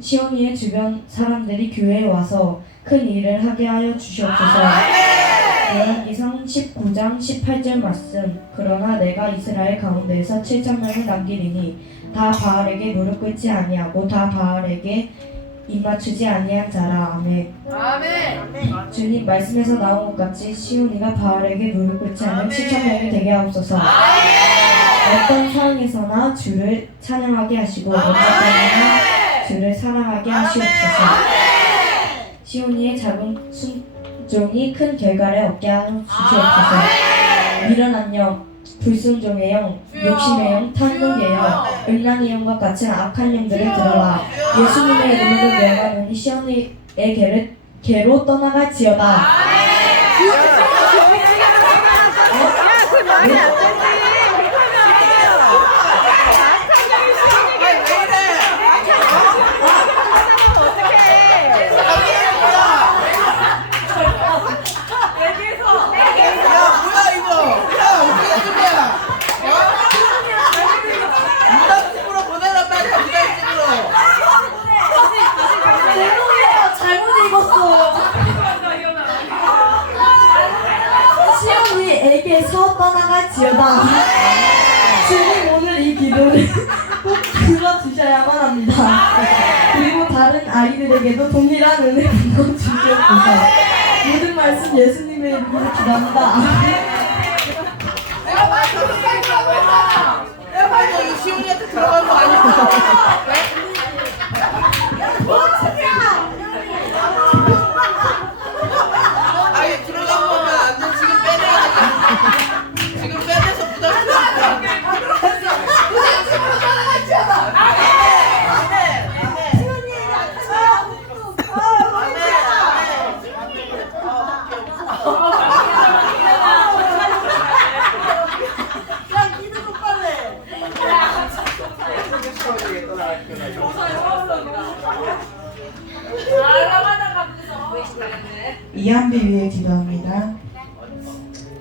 시온이의 주변 사람들이 교회에 와서 큰 일을 하게 하여 주시옵소서. 요한계시록 19장 18절 말씀. 그러나 내가 이스라엘 가운데에서 7천명을 남기리니 다 바알에게 무릎 꿇지 아니하고 다 바알에게 입 맞추지 아니한 자라. 아멘. 아멘. 주님 말씀에서 나온 것 같이 시온이가 바알에게 무릎 꿇지 않은 7천명이 되게 하옵소서. 어떤 상황에서나 주를 찬양하게 하시고 언제나 주를 사랑하게 하시옵소서. 시온이의 작은 종이 큰 결과를 얻게 하여 주시옵소서. 미련한 불순종의 영, 욕심의 영, 탐욕의 영, 음란의 영과 같은 악한 영들을 들어라. 예수님의 이름으로 명하노니 시온의 개로 떠나갈지어다. 시온이에게서 떠나갈지어다. 주님 오늘 이 기도를 꼭 들어주셔야만 합니다. 그리고 다른 아이들에게도 동일한 은혜 부어주시옵소서. 모든 말씀 예수님의 이름으로 기도합니다. 내가 말했잖아. 이 시온이한테 들어간 거 아니야? 아니 들어간 거면 안 돼. 지금 빼내야 돼. 지금 빼내서 부담스럽다. 부담스러워 떠나갔지 않아. 이한비 위해 기도합니다.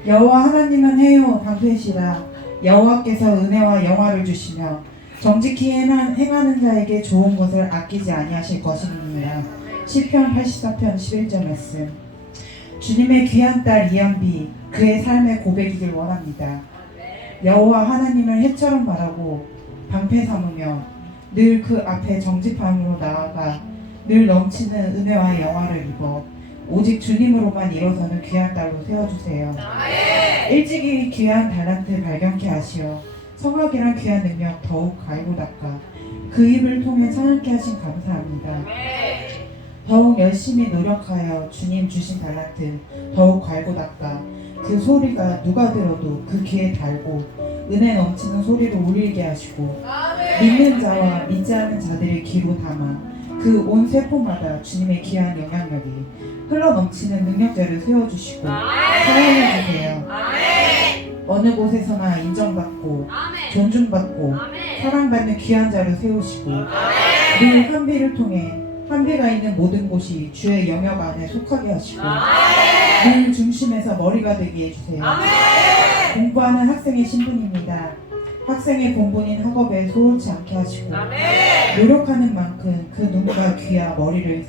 여호와 하나님은 해요 방패시라. 여호와께서 은혜와 영화를 주시며 정직히 행하는 자에게 좋은 것을 아끼지 아니하실 것입니다. 시편 84편 11절 말씀. 주님의 귀한 딸 이한비, 그의 삶의 고백이길 원합니다. 여호와 하나님을 해처럼 바라고 방패 삼으며 늘 그 앞에 정직함으로 나아가 늘 넘치는 은혜와 영화를 입어 오직 주님으로만 일어서는 귀한 딸로 세워주세요. 일찍이 귀한 달란트 발견케 하시어 성악이란 귀한 능력 더욱 갈고 닦아 그 입을 통해 찬양케 하신 감사합니다. 더욱 열심히 노력하여 주님 주신 달란트 더욱 갈고 닦아 그 소리가 누가 들어도 그 귀에 달고 은혜 넘치는 소리로 울리게 하시고 믿는 자와 믿지 않는 자들의 귀로 담아 그 온 세포마다 주님의 귀한 영향력이 흘러 넘치는 능력자를 세워주시고 사랑해주세요. 어느 곳에서나 인정받고 존중받고 사랑받는 귀한 자를 세우시고 늘 한비를 통해 한비가 있는 모든 곳이 주의 영역 안에 속하게 하시고 늘 중심에서 머리가 되게 해주세요. 공부하는 학생의 신분입니다. 학생의 공부인 학업에 소홀치 않게 하시고 노력하는 만큼 그 눈과 귀와 머리를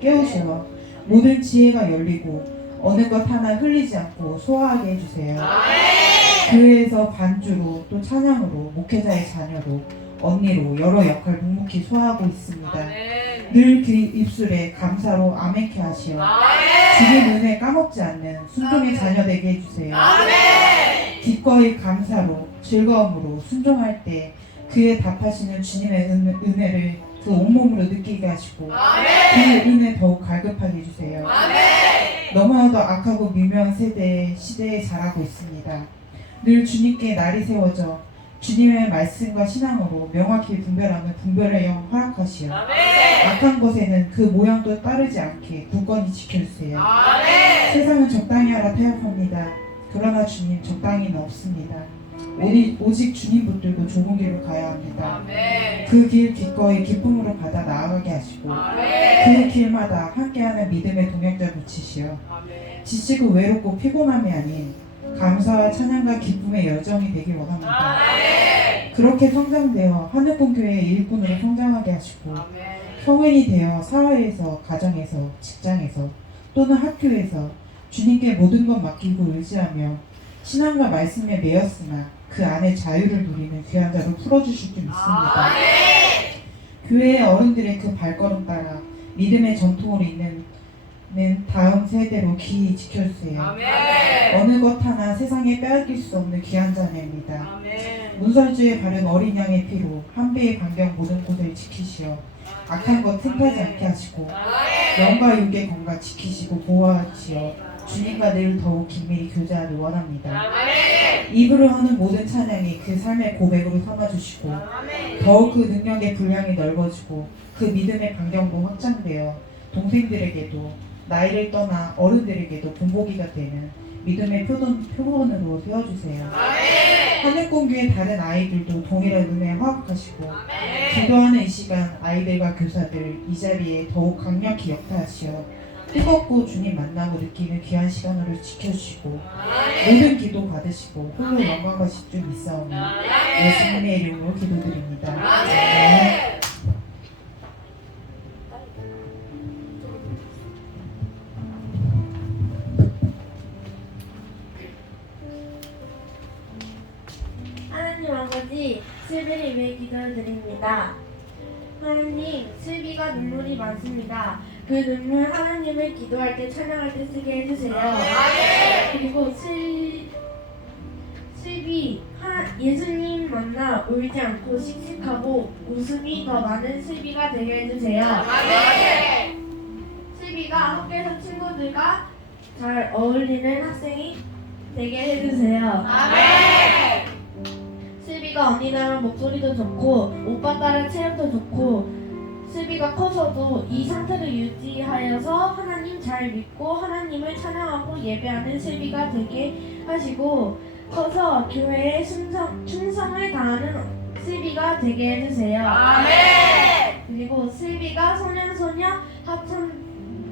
깨우시어 모든 지혜가 열리고 어느 것 하나 흘리지 않고 소화하게 해주세요. 교회에서 반주로 또 찬양으로 목회자의 자녀로 언니로 여러 역할 묵묵히 소화하고 있습니다. 늘 그 입술에 감사로 아멘케 하시어 주님 은혜 까먹지 않는 순종의 자녀 되게 해주세요. 기꺼이 감사로 즐거움으로 순종할 때 그에 답하시는 주님의 은혜를 그 온몸으로 느끼게 하시고 그 은혜 더욱 갈급하게 해주세요. 너무나도 악하고 미묘한 시대에 자라고 있습니다. 늘 주님께 날이 세워져 주님의 말씀과 신앙으로 명확히 분별하는 분별의 영 허락하시어 악한 것에는 그 모양도 따르지 않게 굳건히 지켜주세요. 세상은 적당히 하라 타협합니다. 그러나 주님 적당히는 없습니다. 오직 주님 붙들고 좁은 길로 가야 합니다. 그 길 기꺼이 기쁨으로 받아 나아가게 하시고 그 길마다 함께하는 믿음의 동역자 붙이시어 지치고 외롭고 피곤함이 아닌 감사와 찬양과 기쁨의 열정이 되길 원합니다. 그렇게 성장되어 하늘공교회의 일꾼으로 성장하게 하시고 성인이 되어 사회에서, 가정에서, 직장에서 또는 학교에서 주님께 모든 것 맡기고 의지하며 신앙과 말씀에 매였으나 그 안에 자유를 누리는 귀한 자로 풀어주실 줄 믿습니다. 교회의 어른들의 그 발걸음 따라 믿음의 전통으로 있는 다음 세대로 귀히 지켜주세요. 어느 것 하나 세상에 빼앗길 수 없는 귀한 자녀입니다. 문설주에 바른 어린 양의 피로 한 배의 반경 모든 곳을 지키시어 악한 것 틈타지 않게 하시고 영과 육의 건강 지키시고 보호하시어 주님과 늘 더욱 긴밀히 교제하길 원합니다. 입으로 하는 모든 찬양이 그 삶의 고백으로 삼아주시고 더욱 그 능력의 분량이 넓어지고 그 믿음의 반경도 확장되어 동생들에게도 나이를 떠나 어른들에게도 본보기가 되는 믿음의 표본으로 세워주세요. 하늘공교의 다른 아이들도 동일한 은혜에 화합하시고 기도하는 이 시간 아이들과 교사들 이 자리에 더욱 강력히 역사하시어 뜨겁고 주님 만나고 느끼는 귀한 시간으로 지켜주시고 모든 기도 받으시고 홀로 영광하실 줄 믿사오니 예수님의 이름으로 기도드립니다. 아멘. 하나님 아버지, 슬비를 위해 기도를 드립니다. 하나님, 슬비가 눈물이 많습니다. 그 눈물 하나님을 기도할 때 찬양할 때 쓰게 해주세요. 그리고 슬비 예수님 만나 울지 않고 씩씩하고 웃음이 더 많은 슬비가 되게 해주세요. 슬비가 학교에서 친구들과 잘 어울리는 학생이 되게 해주세요. 슬비가 언니랑 목소리도 좋고 오빠 딸의 체력도 좋고 슬비가 커서도 이 상태를 유지하여서 하나님 잘 믿고 하나님을 찬양하고 예배하는 슬비가 되게 하시고 커서 교회에 충성을 다하는 슬비가 되게 해주세요. 그리고 슬비가 소년소녀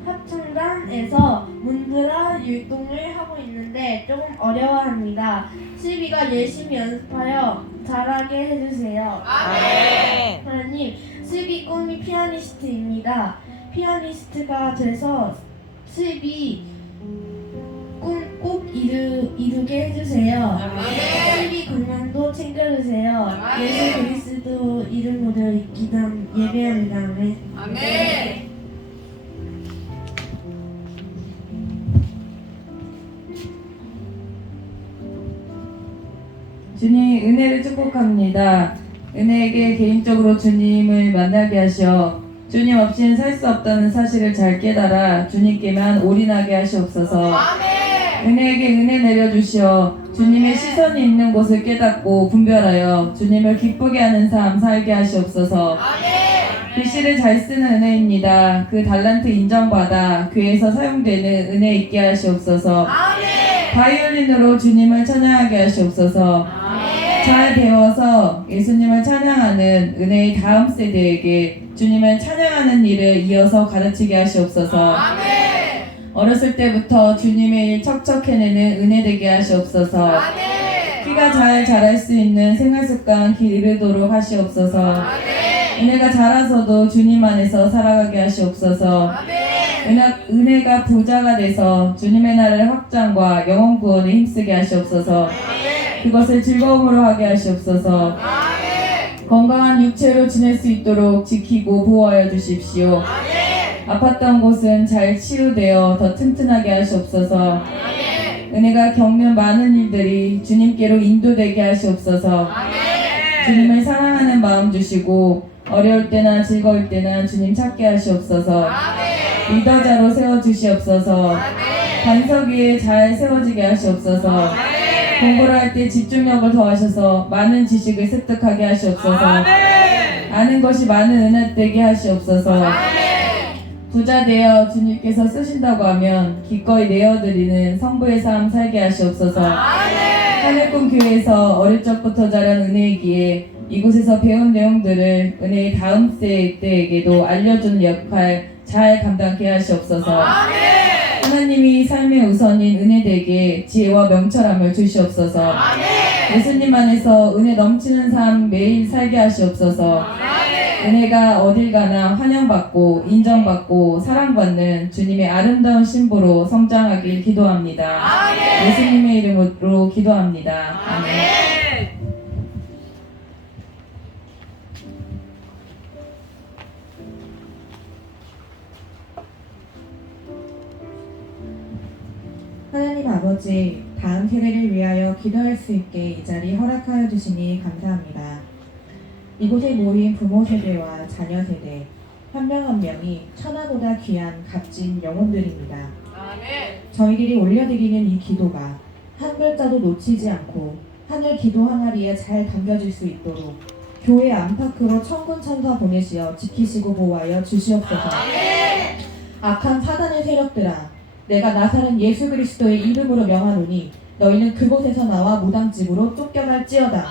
합창단에서 문드라 율동을 하고 있는데 조금 어려워합니다. 슬비가 열심히 연습하여 잘하게 해주세요. 하나님, 슬비 꿈이 피아니스트입니다. 피아니스트가 돼서 슬비 꿈 꼭 이루게 해주세요. 슬비 건강도 챙겨주세요. 예수 그리스도 이름으로 예배합니다. 아멘. 주님 은혜를 축복합니다. 은혜에게 개인적으로 주님을 만나게 하시어 주님 없이는 살 수 없다는 사실을 잘 깨달아 주님께만 올인하게 하시옵소서. 은혜에게 은혜 내려주시어 주님의 시선이 있는 곳을 깨닫고 분별하여 주님을 기쁘게 하는 삶 살게 하시옵소서. 글씨를 잘 쓰는 은혜입니다. 그 달란트 인정받아 교회에서 사용되는 은혜 있게 하시옵소서. 바이올린으로 주님을 찬양하게 하시옵소서. 잘 배워서 예수님을 찬양하는 은혜의 다음 세대에게 주님을 찬양하는 일을 이어서 가르치게 하시옵소서. 어렸을 때부터 주님의 일 척척 해내는 은혜 되게 하시옵소서. 키가 잘 자랄 수 있는 생활습관 기르도록 하시옵소서. 은혜가 자라서도 주님 안에서 살아가게 하시옵소서. 은혜가 부자가 돼서 주님의 나라의 확장과 영혼 구원에 힘쓰게 하시옵소서. 그것을 즐거움으로 하게 하시옵소서. 건강한 육체로 지낼 수 있도록 지키고 보호하여 주십시오. 아팠던 곳은 잘 치유되어 더 튼튼하게 하시옵소서. 은혜가 겪는 많은 일들이 주님께로 인도되게 하시옵소서. 주님을 사랑하는 마음 주시고 어려울 때나 즐거울 때나 주님 찾게 하시옵소서. 리더자로 세워주시옵소서. 반석 위에 잘 세워지게 하시옵소서. 공부를 할 때 집중력을 더하셔서 많은 지식을 습득하게 하시옵소서. 아는 것이 많은 은혜 되게 하시옵소서. 부자 되어 주님께서 쓰신다고 하면 기꺼이 내어드리는 성부의 삶 살게 하시옵소서. 하늘꿈 교회에서 어릴 적부터 자란 은혜이기에 이곳에서 배운 내용들을 은혜의 다음 세대에게도 알려주는 역할 잘 감당케 하시옵소서. 하나님이 삶의 우선인 은혜되게 지혜와 명철함을 주시옵소서. 예수님 안에서 은혜 넘치는 삶 매일 살게 하시옵소서. 은혜가 어딜 가나 환영받고 인정받고 사랑받는 주님의 아름다운 신부로 성장하길 기도합니다. 예수님의 이름으로 기도합니다. 아멘. 하나님 아버지, 다음 세대를 위하여 기도할 수 있게 이 자리 허락하여 주시니 감사합니다. 이곳에 모인 부모 세대와 자녀 세대, 한 명 한 명이 천하보다 귀한 값진 영혼들입니다. 아멘. 저희들이 올려드리는 이 기도가 한 글자도 놓치지 않고 하늘 기도 항아리에 잘 담겨질 수 있도록 교회 안팎으로 천군 천사 보내시어 지키시고 보호하여 주시옵소서. 악한 사단의 세력들아, 내가 나사렛 예수 그리스도의 이름으로 명하노니 너희는 그곳에서 나와 무당집으로 쫓겨날지어다.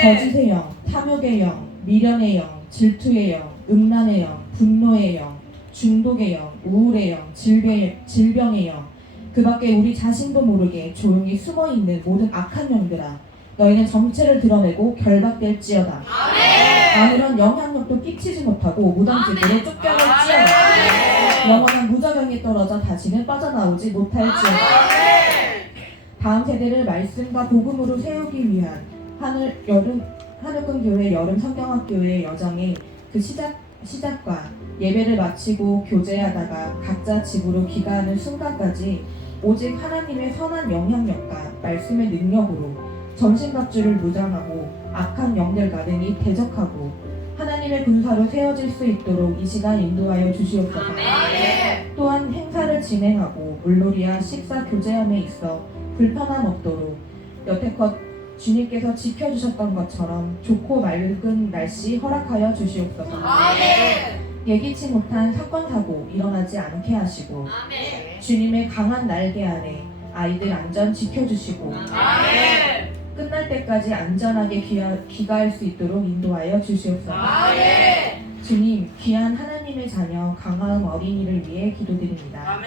거짓의 영, 탐욕의 영, 미련의 영, 질투의 영, 음란의 영, 분노의 영, 중독의 영, 우울의 영, 질병의 영, 그 밖에 우리 자신도 모르게 조용히 숨어있는 모든 악한 영들아, 너희는 정체를 드러내고 결박될지어다. 아무런 영향력도 끼치지 못하고 무당집으로 쫓겨날지어다. 영원한 무저경에 떨어져 다시는 빠져나오지 못할지어다. 다음 세대를 말씀과 복음으로 세우기 위한 하늘꾼 교회 여름 성경학교의 여정의 그 시작과 예배를 마치고 교제하다가 각자 집으로 귀가하는 순간까지 오직 하나님의 선한 영향력과 말씀의 능력으로 전신갑주를 무장하고 악한 영들과 능히 대적하고 하나님의 군사로 세워질 수 있도록 이 시간 인도하여 주시옵소서. 또한 행사를 진행하고 물놀이와 식사 교제함에 있어 불편함 없도록 여태껏 주님께서 지켜주셨던 것처럼 좋고 맑은 날씨 허락하여 주시옵소서. 예기치 못한 사건 사고 일어나지 않게 하시고 주님의 강한 날개 아래 아이들 안전 지켜주시고 끝날 때까지 안전하게 귀가할 수 있도록 인도하여 주시옵소서. 주님, 귀한 하나님의 자녀 강하음 어린이를 위해 기도드립니다.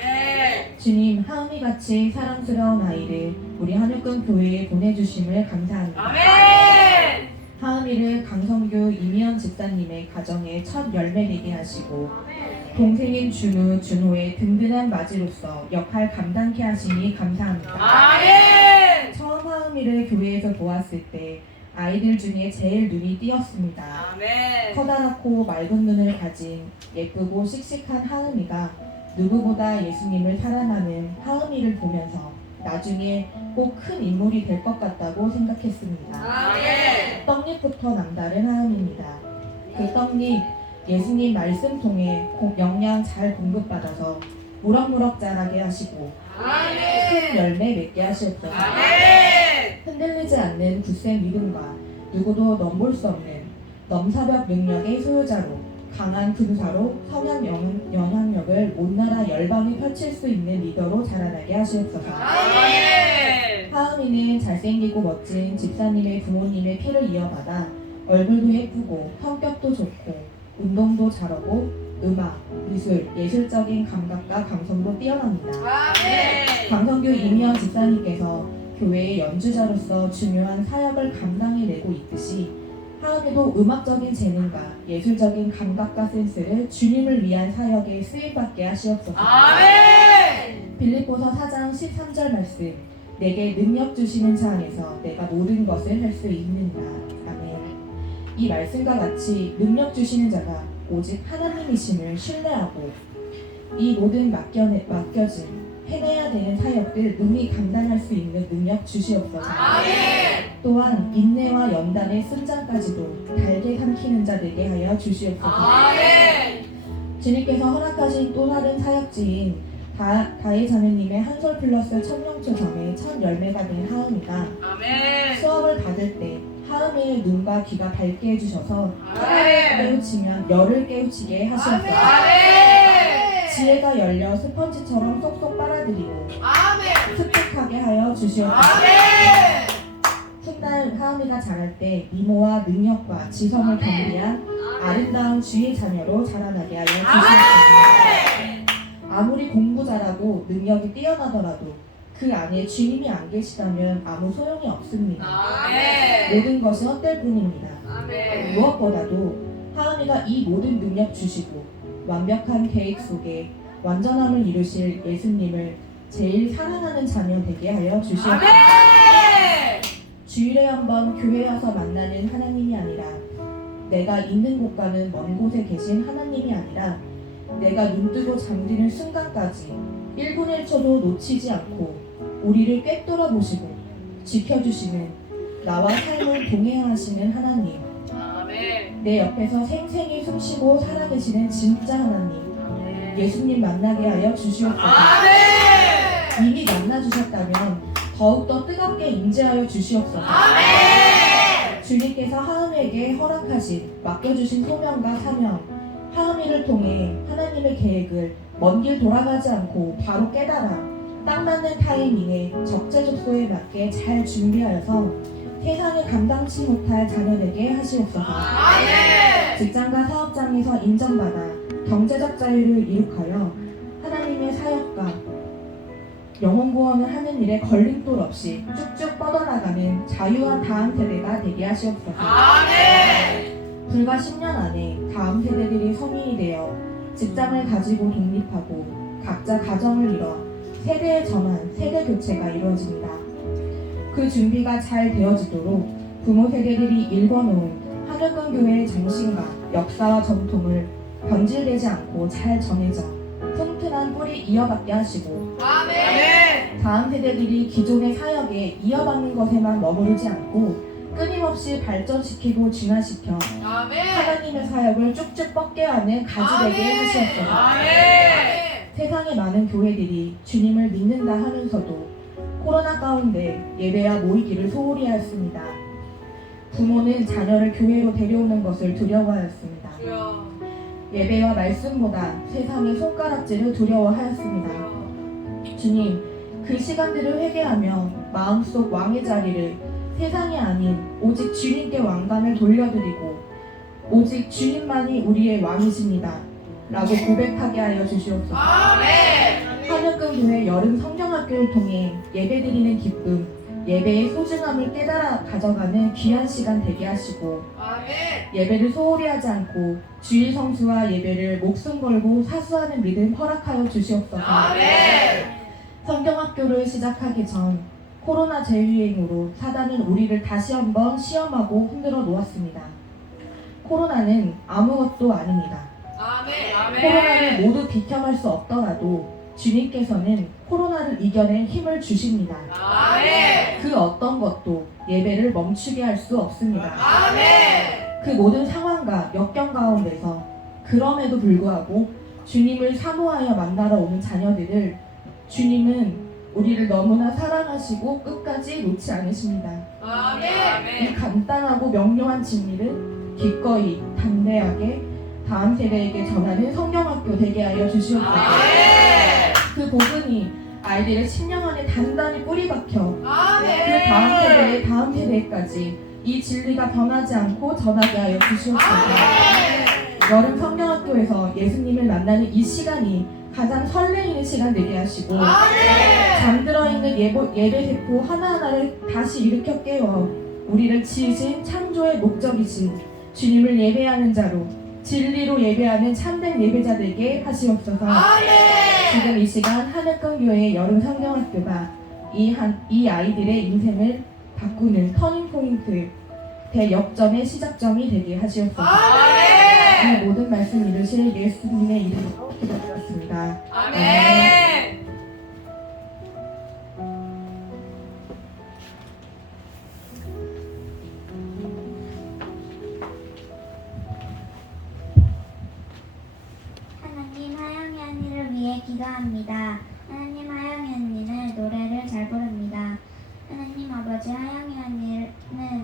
주님, 하음이같이 사랑스러운 아이를 우리 하늘꾼 교회에 보내주심을 감사합니다. 하음이를 강성규 이미연 집사님의 가정에 첫 열매 내게 하시고 동생인 준호의 든든한 맞이로서 역할 감당케 하시니 감사합니다. 처음 하음이를 교회에서 보았을 때 아이들 중에 제일 눈이 띄었습니다. 커다랗고 맑은 눈을 가진 예쁘고 씩씩한 하음이가 누구보다 예수님을 사랑하는 하음이를 보면서 나중에 꼭 큰 인물이 될 것 같다고 생각했습니다. 떡잎부터 남다른 하음입니다. 그 떡잎, 예수님 말씀 통해 영양 잘 공급받아서 무럭무럭 자라게 하시고 큰 열매 맺게 하시옵소서. 흔들리지 않는 굳센 믿음과 누구도 넘볼 수 없는 넘사벽 능력의 소유자로 강한 군사로 성향 영향력을 온 나라 열방에 펼칠 수 있는 리더로 자라나게 하시옵소서. 하음이는 잘생기고 멋진 집사님의 부모님의 피를 이어받아 얼굴도 예쁘고 성격도 좋고 운동도 잘하고 음악, 미술, 예술적인 감각과 감성도 뛰어납니다. 강성규 이미연 집사님께서 교회의 연주자로서 중요한 사역을 감당해내고 있듯이 하음이도 음악적인 재능과 예술적인 감각과 센스를 주님을 위한 사역에 쓰임받게 하시옵소서. 빌립보서 4장 13절 말씀, 내게 능력 주시는 자 안에서 내가 모든 것을 할 수 있는다. 아멘. 이 말씀과 같이 능력 주시는 자가 오직 하나님이심을 신뢰하고 이 모든 맡겨진 해내야 되는 사역들 능히 감당할 수 있는 능력 주시옵소서. 또한 인내와 연단의 순장까지도 달게 삼키는 자 되게 하여 주시옵소서. 주님께서 허락하신 또 다른 사역지인 다혜 자매님의 한솔 플러스 청룡초점의 첫 열매가 된 하음이가 수업을 받을 때 하음이의 눈과 귀가 밝게 해주셔서 하나를 깨우치면 열을 깨우치게 하시옵소서. 지혜가 열려 스펀지처럼 쏙쏙 빨아들이고 습득하게 하여 주시옵소서. 훗날 하음이가 자랄 때 미모와 능력과 지성을 겸비한 아름다운 주의 자녀로 자라나게 하여 주시옵소서. 아무리 공부 잘하고 능력이 뛰어나더라도 그 안에 주님이 안 계시다면 아무 소용이 없습니다. 모든 것은 헛될 뿐입니다. 무엇보다도 하은이가 이 모든 능력 주시고 완벽한 계획 속에 완전함을 이루실 예수님을 제일 사랑하는 자녀 되게 하여 주시옵소서. 주일에 한번 교회 와서 만나는 하나님이 아니라 내가 있는 곳과는 먼 곳에 계신 하나님이 아니라 내가 눈뜨고 잠드는 순간까지 1분의 1초도 놓치지 않고 우리를 꿰뚫어 보시고 지켜주시는 나와 삶을 동행하시는 하나님, 내 옆에서 생생히 숨쉬고 살아계시는 진짜 하나님, 예수님 만나게 하여 주시옵소서. 이미 만나주셨다면 더욱더 뜨겁게 임재하여 주시옵소서. 주님께서 하은에게 허락하신 맡겨주신 소명과 사명, 하은이를 통해 하나님의 계획을 먼 길 돌아가지 않고 바로 깨달아 딱 맞는 타이밍에 적재적소에 맞게 잘 준비하여서 세상에 감당치 못할 자녀되게 하시옵소서. 직장과 사업장에서 인정받아 경제적 자유를 이룩하여 하나님의 사역과 영혼 구원을 하는 일에 걸림돌 없이 쭉쭉 뻗어나가는 자유한 다음 세대가 되게 하시옵소서. 불과 10년 안에 다음 세대들이 성인이 되어 직장을 가지고 독립하고 각자 가정을 이뤄 세대의 전환, 세대 교체가 이루어집니다. 그 준비가 잘 되어지도록 부모 세대들이 일궈놓은 하늘권 교회의 정신과 역사와 전통을 변질되지 않고 잘 전해져 튼튼한 뿌리 이어받게 하시고 다음 세대들이 기존의 사역에 이어받는 것에만 머무르지 않고 끊임없이 발전시키고 진화시켜 하나님의 사역을 쭉쭉 뻗게 하는 가지 되게 하시옵소서. 세상의 많은 교회들이 주님을 믿는다 하면서도 코로나 가운데 예배와 모이기를 소홀히 하였습니다. 부모는 자녀를 교회로 데려오는 것을 두려워하였습니다. 예배와 말씀보다 세상의 손가락질을 두려워하였습니다. 주님, 그 시간들을 회개하며 마음속 왕의 자리를 세상이 아닌 오직 주님께 왕관을 돌려드리고 오직 주님만이 우리의 왕이십니다 라고 고백하게 하여 주시옵소서. 하늘금 교회 여름 성경학교를 통해 예배드리는 기쁨, 예배의 소중함을 깨달아 가져가는 귀한 시간 되게 하시고 예배를 소홀히 하지 않고 주일 성수와 예배를 목숨 걸고 사수하는 믿음 허락하여 주시옵소서. 성경학교를 시작하기 전 코로나 재유행으로 사단은 우리를 다시 한번 시험하고 흔들어 놓았습니다. 코로나는 아무것도 아닙니다. 코로나를 모두 비켜갈 수 없더라도 주님께서는 코로나를 이겨낼 힘을 주십니다. 그 어떤 것도 예배를 멈추게 할 수 없습니다. 그 모든 상황과 역경 가운데서 그럼에도 불구하고 주님을 사모하여 만나러 오는 자녀들을 주님은 우리를 너무나 사랑하시고 끝까지 놓지 않으십니다. 이 간단하고 명료한 진리를 기꺼이 담대하게 다음 세대에게 전하는 성경학교 되게 하여 주시옵소서. 그 복음이 아이들의 심령 안에 단단히 뿌리 박혀 그 다음 세대의 다음 세대까지 이 진리가 변하지 않고 전하게 하여 주시옵소서. 여름 성경학교에서 예수님을 만나는 이 시간이 가장 설레이는 시간 되게 하시고 잠들어 있는 예배세포 하나하나를 다시 일으켜 깨워 우리를 지으신 창조의 목적이신 주님을 예배하는 자로 진리로 예배하는 참된 예배자들에게 하시옵소서. 지금 이 시간 하늘권교회의 여름 성경학교가 이 아이들의 인생을 바꾸는 터닝포인트, 대역전의 시작점이 되게 하시옵소서. 이 모든 말씀 이루실 예수님의 이름으로 기도드렸습니다. 아멘. 하나님, 하영이 언니를 위해 기도합니다. 하나님, 하영이 언니는 노래를 잘 부릅니다. 하나님 아버지, 하영이 언니는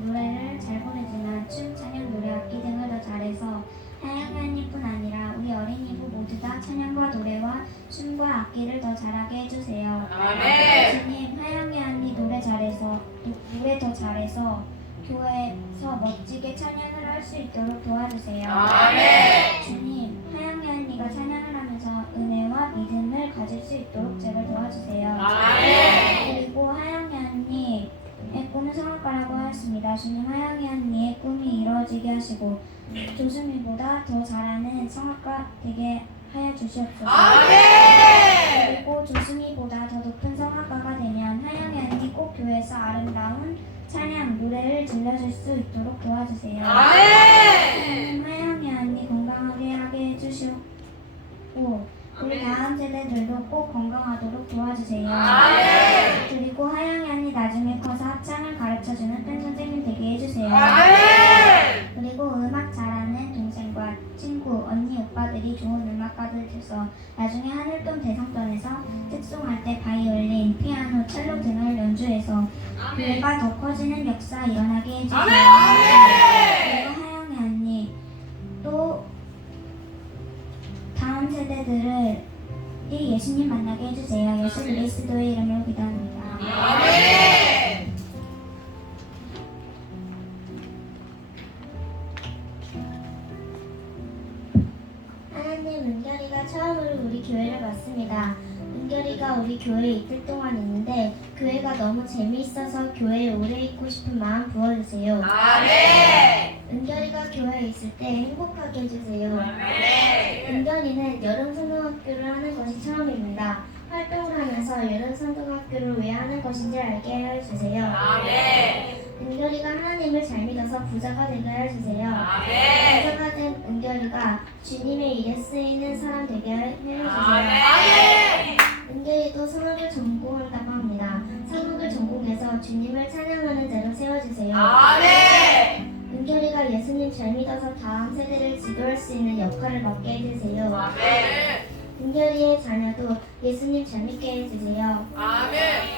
노래를 잘 부르지만 춤, 찬양, 노래, 악기 등을 더 잘해서 하영이 언니뿐 아니라 우리 어린이부 모두 다 찬양과 노래와 춤과 악기를 더 잘하게 해주세요. 아멘. 주님, 하영이 언니 노래 더 잘해서 교회에서 멋지게 찬양을 할 수 있도록 도와주세요. 아멘. 주님, 하영이 언니가 찬양을 하면서 은혜와 믿음을 가질 수 있도록 제발 도와주세요. 아멘. 그리고 하영이 언니의 꿈은 성악가라고 하였습니다. 주님, 하영이 언니의 꿈이 이루어지게 하시고 조수미보다 더 잘하는 성악가 되게 하여 주시옵소서. 아멘. 그리고 조수미보다 더 높은 성악가가 되면 하영이 언니 꼭 교회에서 아름다운 찬양, 노래를 들려줄 수 있도록 도와주세요. 아멘. 하영이 언니 건강하게 하게 해주시고 나가도록 도와주세요. 그리고 하영이 언니 나중에 커서 합창을 가르쳐주는 팬 선생님 되게 해주세요. 그리고 음악 잘하는 동생과 친구, 언니, 오빠들이 좋은 음악가들 돼서 나중에 하늘동 대성전에서 특송할 때 바이올린, 피아노, 첼로 등을 연주해서 교회가 더 커지는 역사 일어나게 해주세요. 그리고 하영이 언니 또 다음 세대들을 예수님 만나게 해주세요. 예수 그리스도의 이름으로 기도합니다. 하나님, 은결이가 처음으로 우리 교회를 왔습니다. 은결이가 우리 교회에 이틀 동안 있는데 교회가 너무 재미있어서 교회에 오래 있고 싶은 마음 부어주세요. 은결이가 교회에 있을 때 행복하게 해주세요. 은결이는 여름 선동학교를 하는 것이 처음입니다. 활동을 하면서 여름 선동학교를 왜 하는 것인지 알게 해주세요. 은결이가 하나님을 잘 믿어서 부자가 되게 해주세요. 부자가 된 은결이가 주님의 일에 쓰이는 사람 되게 해주세요. 은결이도 성악을 전공한다고 합니다. 성악을 전공해서 주님을 찬양하는 자로 세워주세요. 은결이가 예수님 잘 믿어서 다음 세대를 지도할 수 있는 역할을 맡게 해주세요. 은결이의 자녀도 예수님 잘 믿게 해주세요.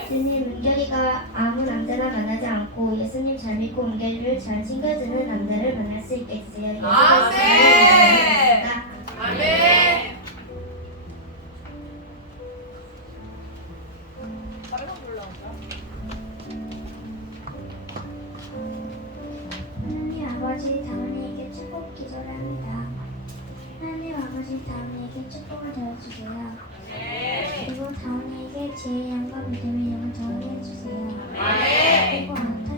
주님, 은결이가 아무 남자나 만나지 않고 예수님 잘 믿고 은결이를 잘 챙겨주는 남자를 만날 수 있게 해주세요. 하나님 아버지, 다은이에게 축복 기도를 합니다. 하나님 아버지, 다은이에게 축복을 더해주세요. 그리고 다은이에게 지혜의 영과 믿음의 영을 더하게 해주세요. 그리고 악한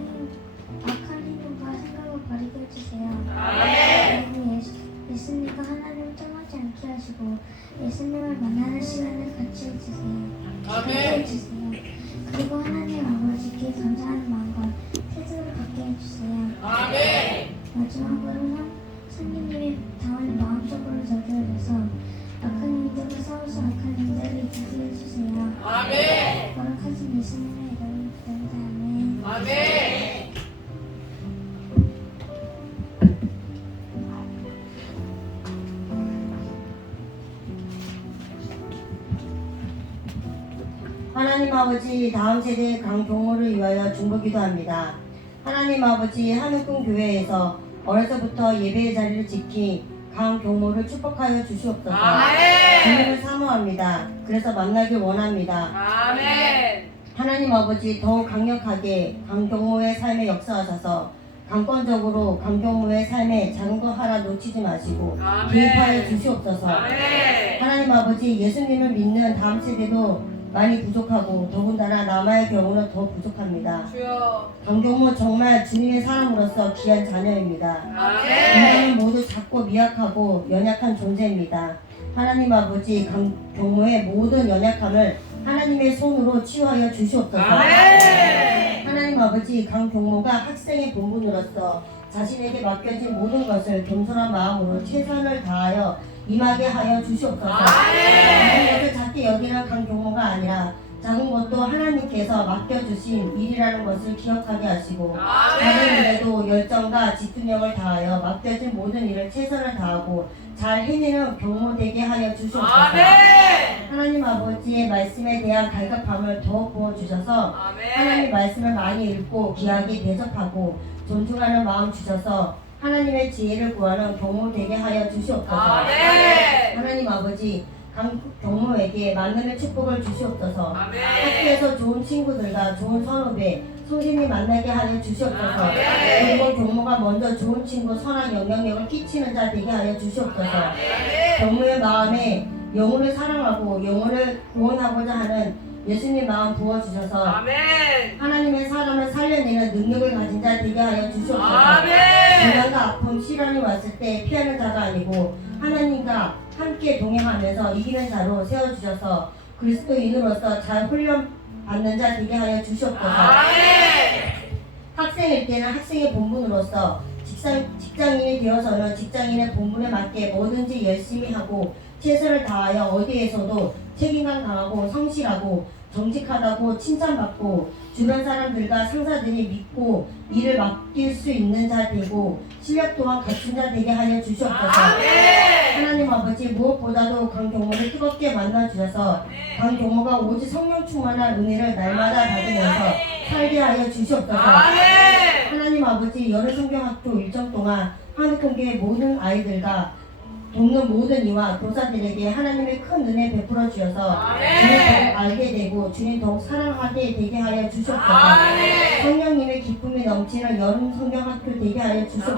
행동과 생각을 버리게 해주세요. 그리고 예수님과 하나님을 떠나지 않게 하시고 예수님을 만나는 시간을 같이 해주세요. 그리고 하나님 아버지께 감사하는 마음과 태도를 갖게 해주세요. 마지막으로는 성령님이 다원이 마음속으로 저들어서 악한 힘들과 싸워서 악한 힘들을 이기게 해주세요. 거룩하신 예수님의 이름으로 기도합니다. 아멘. 하나님 아버지, 다음 세대 강경호를 위하여 중보기도합니다. 하나님 아버지, 한국군 교회에서 어려서부터 예배의 자리를 지킨 강경호를 축복하여 주시옵소서. 주님을 사모합니다. 그래서 만나길 원합니다. 하나님 아버지, 더욱 강력하게 강경호의 삶에 역사하셔서 강권적으로 강경호의 삶에 작은 것 하나 놓치지 마시고 개입하여 주시옵소서. 하나님 아버지, 예수님을 믿는 다음 세대도 많이 부족하고 더군다나 남아의 경우는 더 부족합니다. 강경호 정말 주님의 사람으로서 귀한 자녀입니다. 인간은 모두 작고 미약하고 연약한 존재입니다. 하나님 아버지, 강경호의 모든 연약함을 하나님의 손으로 치유하여 주시옵소서. 하나님 아버지, 강경호가 학생의 본분으로서 자신에게 맡겨진 모든 것을 겸손한 마음으로 최선을 다하여 임하게 하여 주시옵소서. 작은 것을 작게 여기는 강경호가 아니라 작은 것도 하나님께서 맡겨주신 일이라는 것을 기억하게 하시고 작은 일에도 열정과 집중력을 다하여 맡겨진 모든 일을 최선을 다하고 잘 해내는 경호 되게 하여 주시옵소서. 하나님 아버지의 말씀에 대한 갈급함을 더욱 부어주셔서 하나님 말씀을 많이 읽고 귀하게 대접하고 존중하는 마음 주셔서 하나님의 지혜를 구하는 경호 되게 하여 주시옵소서. 하나님 아버지, 경모에게 만남의 축복을 주시옵소서. 학교에서 좋은 친구들과 좋은 선후배, 성신이 만나게 하여 주시옵소서. 그리고 경모가 먼저 좋은 친구, 선한 영향력을 끼치는 자 되게 하여 주시옵소서. 경모의 마음에 영혼을 사랑하고 영혼을 구원하고자 하는 예수님 마음 부어주셔서 하나님의 사람을 살려내는 능력을 가진 자 되게 하여 주시옵소서. 고난과 아픔, 시련이 왔을 때 피하는 자가 아니고 하나님과 함께 동행하면서 이기는 자로 세워주셔서 그리스도인으로서 잘 훈련받는 자 되게 하여 주시옵소서. 학생일 때는 학생의 본분으로서 직장인이 되어서는 직장인의 본분에 맞게 뭐든지 열심히 하고 최선을 다하여 어디에서도 책임감 강하고 성실하고 정직하다고 칭찬받고 주변 사람들과 상사들이 믿고 일을 맡길 수 있는 자 되고 실력 또한 갖춘 자 되게 하여 주시옵소서. 하나님 아버지 무엇보다도 강경모를 뜨겁게 만나 주셔서 강경모가 오직 성령 충만한 은혜를 날마다 받으면서 살게 하여 주시옵소서. 하나님 아버지 여름 성경학교 일정 동안 한국교회 모든 아이들과 돕는 모든 이와 교사들에게 하나님의 큰 은혜 베풀어 주셔서 주님 더욱 알게 되고 주님 더욱 사랑하게 되게 하여 주시옵소서. 성령님의 기쁨이 넘치는 여름 성경학교 되게 하여 주시옵소서.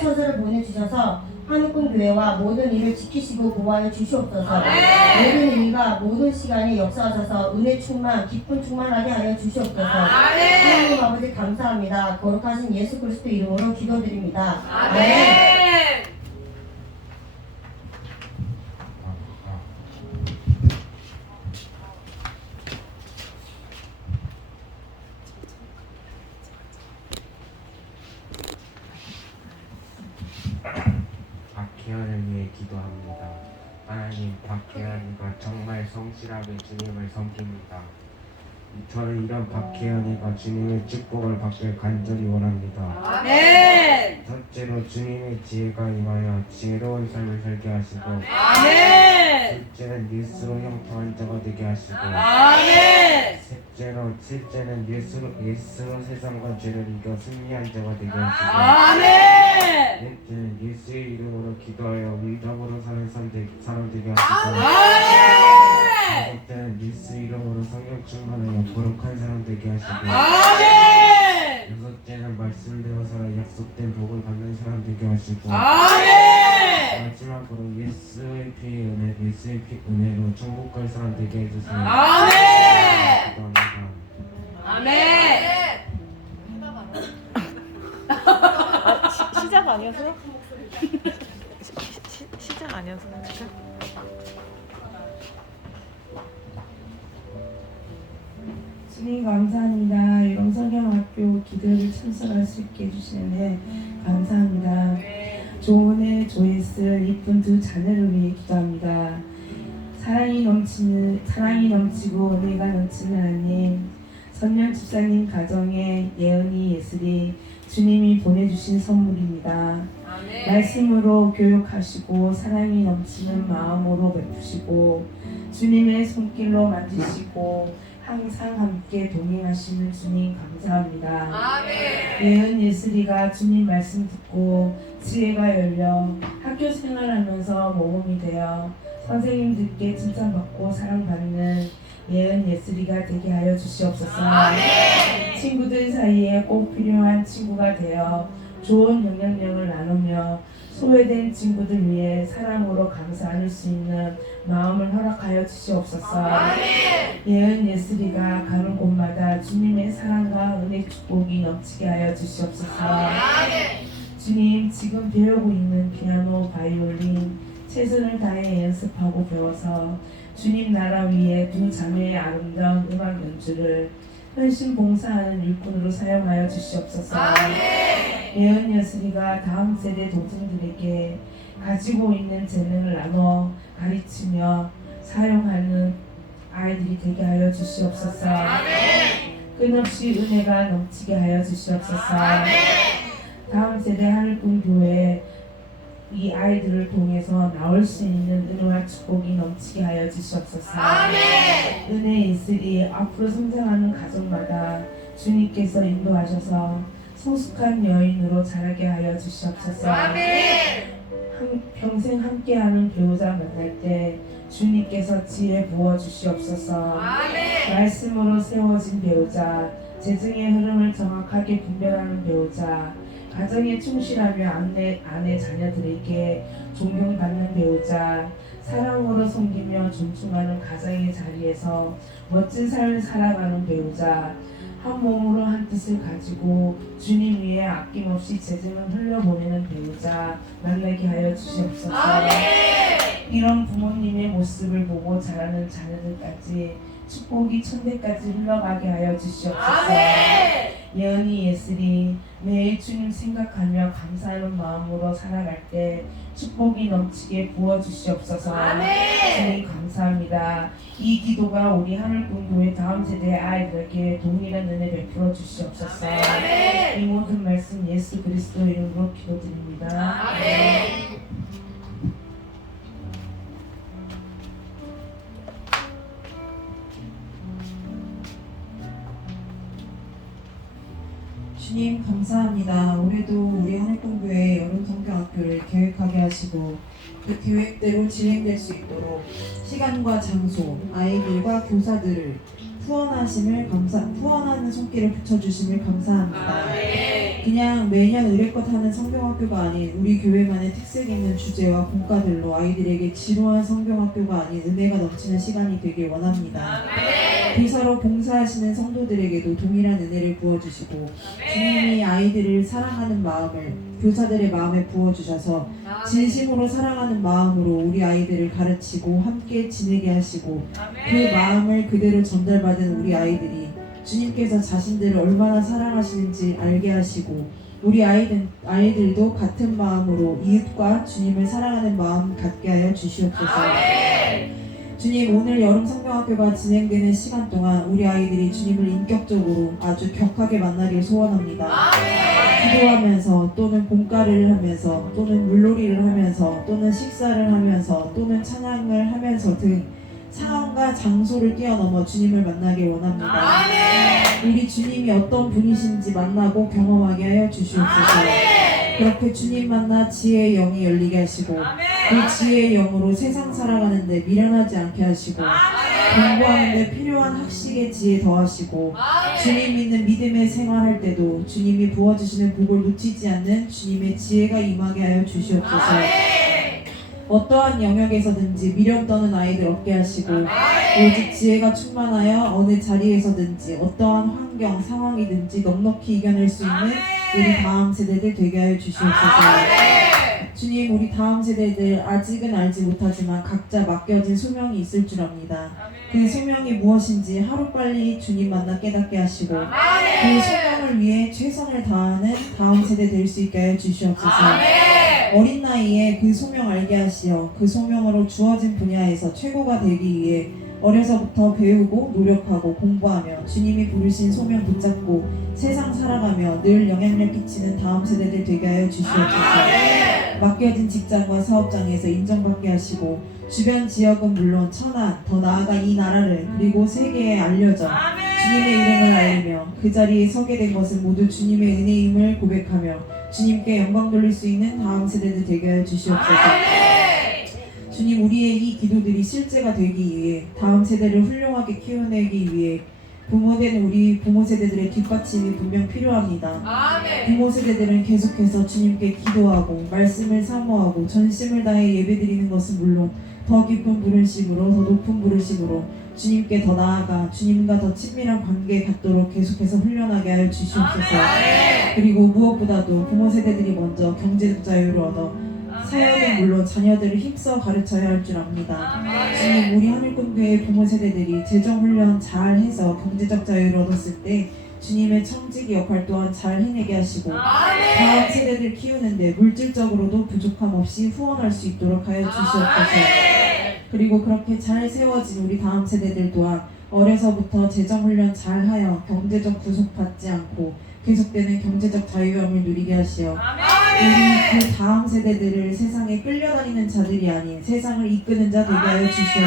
천사를 보내주셔서 한국교회와 모든 일을 지키시고 보호하여 주시옵소서. 모든 일과 모든 시간에 역사하셔서 은혜 충만, 기쁨 충만하게 하여 주시옵소서. 하나님 아버지 감사합니다. 거룩하신 예수 그리스도 이름으로 기도드립니다. 아멘. 박혜연을 위해 기도합니다. 하나님, 박혜연이가 정말 성실하게 주님을 섬깁니다. 저는 이런 박혜연이가 주님의 축복을 받길 간절히 원합니다. 아멘. 첫째로 주님의 지혜가 임하여 지혜로운 삶을 살게 하시고, 아멘. 둘째는 예수로 형통한 자가 되게 하시고, 아멘. 셋째는 예수로 세상과 죄를 이겨 승리한 자가 되게 하시고, 아멘. 넷째는 예수의 이름으로 기도하여 의답으로 사는 사람 되게 하시고, 다섯째는 예수 이름으로 성령 충만하여 거룩한 사람 되게 하시고, 여섯째는 말씀대로 살아 약속된 복을 받는 사람 되게 하시고, 마지막으로 예수의 피의 은혜로 천국 갈 사람 되게 해주세요. 기도합니다. 시작 아니었어? 시작 아니었어? 주님 감사합니다. 이런 성경학교 기도를 참석할 수 있게 해주시는데 감사합니다. 좋은 조회스 이쁜 두 자녀를 위해 기도합니다. 사랑이 넘치고 은혜가 넘치는 하나님, 선녀 집사님 가정에 예은이 예슬이 주님이 보내주신 선물입니다. 말씀으로 교육하시고 사랑이 넘치는 마음으로 베푸시고 주님의 손길로 만지시고 항상 함께 동행하시는 주님 감사합니다. 예은 예슬이가 주님 말씀 듣고 지혜가 열려 학교 생활하면서 모범이 되어 선생님들께 칭찬받고 사랑받는 예은 예슬이가 되게 하여 주시옵소서. 친구들 사이에 꼭 필요한 친구가 되어 좋은 영향력을 나누며 소외된 친구들 위해 사랑으로 감사할 수 있는 마음을 허락하여 주시옵소서. 예은 예슬이가 가는 곳마다 주님의 사랑과 은혜 축복이 넘치게 하여 주시옵소서. 주님, 지금 배우고 있는 피아노, 바이올린 최선을 다해 연습하고 배워서 주님 나라 위에 두 자매의 아름다운 음악 연주를 헌신 봉사하는 일꾼으로 사용하여 주시옵소서. 예은 예슬이가 다음 세대 동생들에게 가지고 있는 재능을 나눠 가르치며 사용하는 아이들이 되게 하여 주시옵소서. 끝없이 은혜가 넘치게 하여 주시옵소서. 다음 세대 하늘군 교회 이 아이들을 통해서 나올 수 있는 은혜와 축복이 넘치게 하여 주시옵소서. 은혜 예슬이 앞으로 성장하는 가정마다 주님께서 인도하셔서 성숙한 여인으로 자라게 하여 주시옵소서. 평생 함께하는 배우자 만날 때 주님께서 지혜 부어 주시옵소서. 말씀으로 세워진 배우자, 재정의 흐름을 정확하게 분별하는 배우자, 가정에 충실하며 아내 자녀들에게 존경받는 배우자, 사랑으로 섬기며 존중하는 가정의 자리에서 멋진 삶을 살아가는 배우자, 한 몸으로 한 뜻을 가지고 주님 위에 아낌없이 재정을 흘려보내는 배우자 만나게 하여 주시옵소서. 이런 부모님의 모습을 보고 자라는 자녀들까지 축복이 천대까지 흘러가게 하여 주시옵소서. 예언이 예슬이 매일 주님 생각하며 감사하는 마음으로 살아갈 때 축복이 넘치게 부어주시옵소서. 주님 감사합니다. 이 기도가 우리 하늘꿈교회 다음 세대 아이들에게 동일한 은혜 베풀어 주시옵소서. 이 모든 말씀 예수 그리스도 이름으로 기도드립니다. 주님 감사합니다. 올해도 우리 하늘꿈교회 여름성경학교를 계획하게 하시고 그 계획대로 진행될 수 있도록 시간과 장소, 아이들과 교사들을 후원하는 손길을 붙여주심을 감사합니다. 그냥 매년 의례껏 하는 성경학교가 아닌 우리 교회만의 특색 있는 주제와 공과들로 아이들에게 지루한 성경학교가 아닌 은혜가 넘치는 시간이 되길 원합니다. 교사로 봉사하시는 성도들에게도 동일한 은혜를 부어주시고 주님이 아이들을 사랑하는 마음을 교사들의 마음에 부어주셔서 진심으로 사랑하는 마음으로 우리 아이들을 가르치고 함께 지내게 하시고 그 마음을 그대로 전달받은 우리 아이들이 주님께서 자신들을 얼마나 사랑하시는지 알게 하시고 우리 아이들도 같은 마음으로 이웃과 주님을 사랑하는 마음 갖게 하여 주시옵소서. 주님, 오늘 여름 성경학교가 진행되는 시간 동안 우리 아이들이 주님을 인격적으로 아주 격하게 만나길 소원합니다. 기도하면서 또는 공과를 하면서 또는 물놀이를 하면서 또는 식사를 하면서 또는 찬양을 하면서 등 상황과 장소를 뛰어넘어 주님을 만나길 원합니다. 우리 주님이 어떤 분이신지 만나고 경험하게 하여 주시옵소서. 그렇게 주님 만나 지혜의 영이 열리게 하시고 그 지혜의 영으로 세상 살아가는데 미련하지 않게 하시고 공부하는데 필요한 학식의 지혜 더하시고 주님 믿는 믿음의 생활할 때도 주님이 부어주시는 복을 놓치지 않는 주님의 지혜가 임하게 하여 주시옵소서. 어떠한 영역에서든지 미련 떠는 아이들 얻게 하시고 오직 지혜가 충만하여 어느 자리에서든지 어떠한 환경, 상황이든지 넉넉히 이겨낼 수 있는 우리 다음 세대들 되게 하여 주시옵소서. 주님, 우리 다음 세대들 아직은 알지 못하지만 각자 맡겨진 소명이 있을 줄 압니다. 그 소명이 무엇인지 하루빨리 주님 만나 깨닫게 하시고 그 소명을 위해 최선을 다하는 다음 세대 될 수 있게 하여 주시옵소서. 어린 나이에 그 소명 알게 하시어 그 소명으로 주어진 분야에서 최고가 되기 위해 어려서부터 배우고 노력하고 공부하며 주님이 부르신 소명 붙잡고 세상 살아가며 늘 영향력 끼치는 다음 세대들 되게 하여 주시옵소서. 맡겨진 직장과 사업장에서 인정받게 하시고 주변 지역은 물론 천안, 더 나아가 이 나라를 그리고 세계에 알려져 주님의 이름을 알리며 그 자리에 서게 된 것은 모두 주님의 은혜임을 고백하며 주님께 영광 돌릴 수 있는 다음 세대들 되게 하여 주시옵소서. 주님, 우리의 이 기도들이 실제가 되기 위해 다음 세대를 훌륭하게 키워내기 위해 부모된 우리 부모 세대들의 뒷받침이 분명 필요합니다. 부모 세대들은 계속해서 주님께 기도하고 말씀을 사모하고 전심을 다해 예배드리는 것은 물론 더 깊은 부르심으로 더 높은 부르심으로 주님께 더 나아가 주님과 더 친밀한 관계 갖도록 계속해서 훈련하게 하여 주시옵소서. 그리고 무엇보다도 부모 세대들이 먼저 경제적 자유를 얻어 사역은 물론 자녀들을 힘써 가르쳐야 할 줄 압니다. 주님, 우리 하늘꿈교회 부모 세대들이 재정훈련 잘 해서 경제적 자유를 얻었을 때 주님의 청지기 역할 또한 잘 해내게 하시고 다음 세대들 키우는데 물질적으로도 부족함 없이 후원할 수 있도록 하여 주시옵소서. 그리고 그렇게 잘 세워진 우리 다음 세대들 또한 어려서부터 재정훈련 잘 하여 경제적 구속받지 않고 계속되는 경제적 자유함을 누리게 하시어 우리 그 다음 세대들을 세상에 끌려다니는 자들이 아닌 세상을 이끄는 자 되게 하여 주시옵소서.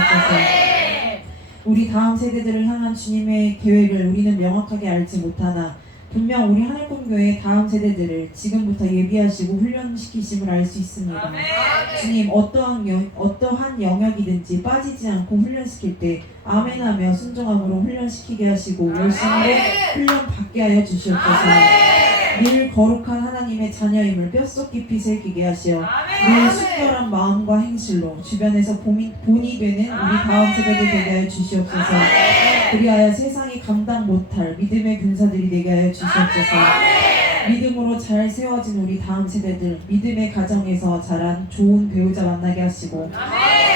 우리 다음 세대들을 향한 주님의 계획을 우리는 명확하게 알지 못하나 분명 우리 하늘꿈교회 다음 세대들을 지금부터 예비하시고 훈련시키심을 알 수 있습니다. 주님, 어떠한 영역이든지 빠지지 않고 훈련시킬 때 아멘하며 순종함으로 훈련시키게 하시고 열심으로 훈련받게 하여 주시옵소서. 늘 거룩한 하나님의 자녀임을 뼛속 깊이 새기게 하시어 늘 순결한 마음과 행실로 주변에서 본이 되는 우리 다음 세대들 되게 하여 주시옵소서. 그리하여 세상이 감당 못할 믿음의 군사들이 되게 하여 주시옵소서. 믿음으로 잘 세워진 우리 다음 세대들 믿음의 가정에서 자란 좋은 배우자 만나게 하시고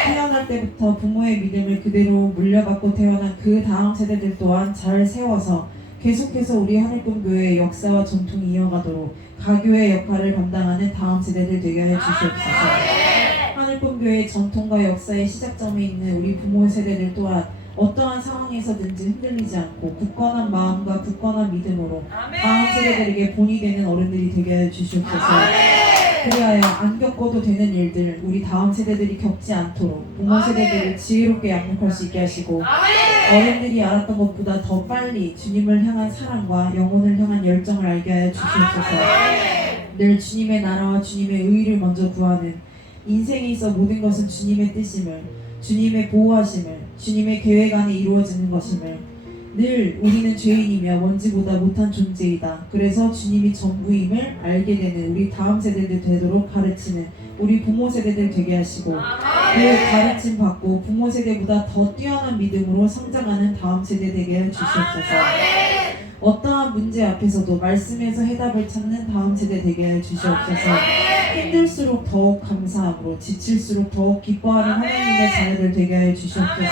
태어날 때부터 부모의 믿음을 그대로 물려받고 태어난 그 다음 세대들 또한 잘 세워서 계속해서 우리 하늘꿈교회의 역사와 전통이 이어가도록 가교의 역할을 감당하는 다음 세대들 되게 하여 주시옵소서. 하늘꿈교회의 전통과 역사의 시작점에 있는 우리 부모 세대들 또한 어떠한 상황에서든지 흔들리지 않고 굳건한 마음과 굳건한 믿음으로 다음 세대들에게 본이 되는 어른들이 되게 하여 주시옵소서. 그리하여 안 겪어도 되는 일들 우리 다음 세대들이 겪지 않도록 부모 세대들을 지혜롭게 양육할 수 있게 하시고 어른들이 알았던 것보다 더 빨리 주님을 향한 사랑과 영혼을 향한 열정을 알게 하여 주시옵소서. 늘 주님의 나라와 주님의 의를 먼저 구하는 인생에 있어 모든 것은 주님의 뜻임을, 주님의 보호하심을, 주님의 계획 안에 이루어지는 것임을, 늘 우리는 죄인이며 먼지보다 못한 존재이다. 그래서 주님이 전부임을 알게 되는 우리 다음 세대들 되도록 가르치는 우리 부모 세대들 되게 하시고 그 가르침 받고 부모 세대보다 더 뛰어난 믿음으로 성장하는 다음 세대 되게 해주시옵소서. 어떠한 문제 앞에서도 말씀에서 해답을 찾는 다음 세대 되게 해주시옵소서. 힘들수록 더욱 감사함으로 지칠수록 더욱 기뻐하는 하나님의 자녀들 되게 해주시옵소서.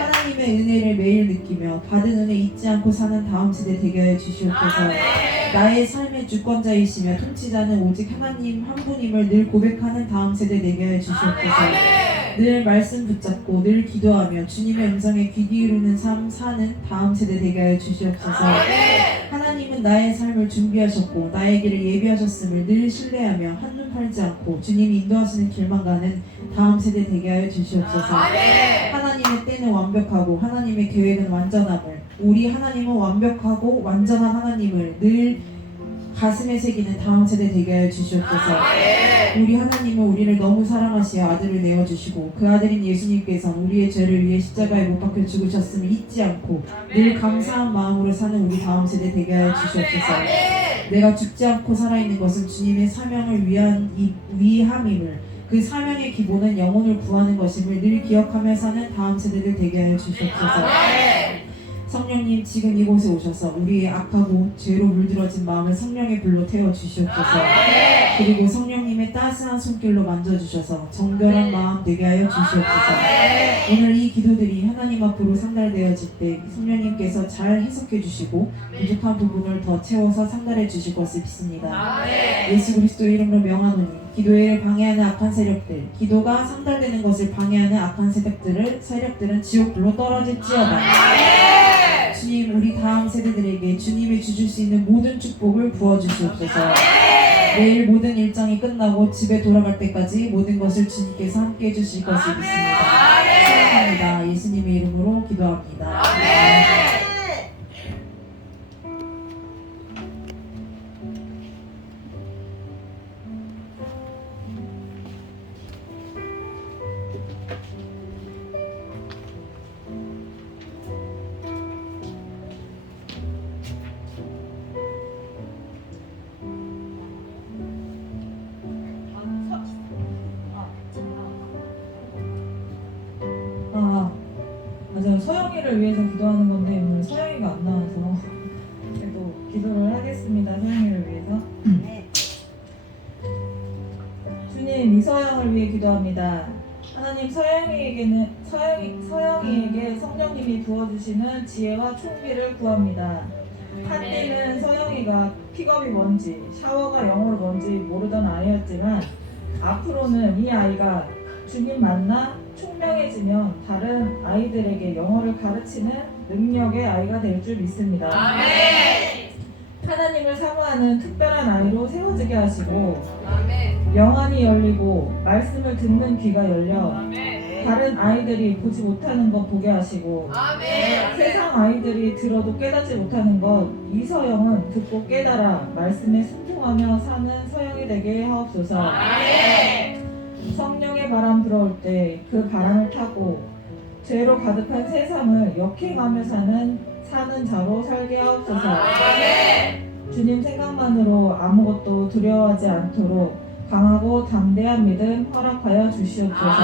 하나님의 은혜를 매일 느끼며 받은 은혜 잊지 않고 사는 다음 세대 되게 하여 주시옵소서. 나의 삶의 주권자이시며 통치자는 오직 하나님 한 분임을 늘 고백하는 다음 세대 되게 하여 주시옵소서. 늘 말씀 붙잡고 늘 기도하며 주님의 음성에 귀 기울이는 삶 사는 다음 세대 되게 하여 주시옵소서. 하나님은 나의 삶을 준비하셨고 나의 길을 예비하셨음을 늘 신뢰하며 한눈 팔지 않고 주님이 인도하시는 길만 가는 다음 세대 되게 하여 주시옵소서. 하나님의 때는 완벽하고 하나님의 계획은 완전함을, 우리 하나님은 완벽하고 완전한 하나님을 늘 가슴에 새기는 다음 세대 되게 하여 주시옵소서. 우리 하나님은 우리를 너무 사랑하시어 아들을 내어주시고 그 아들인 예수님께서 우리의 죄를 위해 십자가에 못 박혀 죽으셨음을 잊지 않고 늘 감사한 마음으로 사는 우리 다음 세대 되게 하여 주시옵소서. 내가 죽지 않고 살아있는 것은 주님의 사명을 위함임을, 그 사명의 기본은 영혼을 구하는 것임을 늘 기억하며 사는 다음 세대들 되게 하여 주시옵소서. 성령님 지금 이곳에 오셔서 우리의 악하고 죄로 물들어진 마음을 성령의 불로 태워주시옵소서. 그리고 성령님의 따스한 손길로 만져주셔서 정결한 마음 되게 하여 주시옵소서. 오늘 이 기도들이 하나님 앞으로 상달되어질 때 성령님께서 잘 해석해 주시고 부족한 부분을 더 채워서 상달해 주실 것을 믿습니다. 예수 그리스도 이름으로 명하노니 기도회를 방해하는 악한 세력들, 기도가 상달되는 것을 방해하는 악한 세력들은 지옥불로 떨어질지어다. 주님, 우리 다음 세대들에게 주님이 주실 수 있는 모든 축복을 부어주시옵소서. 내일 모든 일정이 끝나고 집에 돌아갈 때까지 모든 것을 주님께서 함께 해주실 것을 믿습니다. 사랑합니다. 예수님의 이름으로 기도합니다. 맞아요. 서영이를 위해서 기도하는 건데 오늘 서영이가 안 나와서 그래도 기도를 하겠습니다. 서영이를 위해서. 주님, 이서영을 위해 기도합니다. 하나님, 서영이에게 성령님이 부어주시는 지혜와 총비를 구합니다. 한때는 서영이가 픽업이 뭔지, 샤워가 영어로 뭔지 모르던 아이였지만 앞으로는 이 아이가 주님 만나 총명해지면 다른 아이들에게 영어를 가르치는 능력의 아이가 될 줄 믿습니다. 하나님을 사모하는 특별한 아이로 세워지게 하시고 영안이 열리고 말씀을 듣는 귀가 열려 다른 아이들이 보지 못하는 것 보게 하시고 세상 아이들이 들어도 깨닫지 못하는 것 이서영은 듣고 깨달아 말씀에 순종하며 사는 서영이 되게 하옵소서. 성령의 바람 불어올 때 그 바람을 타고 죄로 가득한 세상을 역행하며 사는 자로 살게 하옵소서. 주님 생각만으로 아무것도 두려워하지 않도록 강하고 담대한 믿음 허락하여 주시옵소서.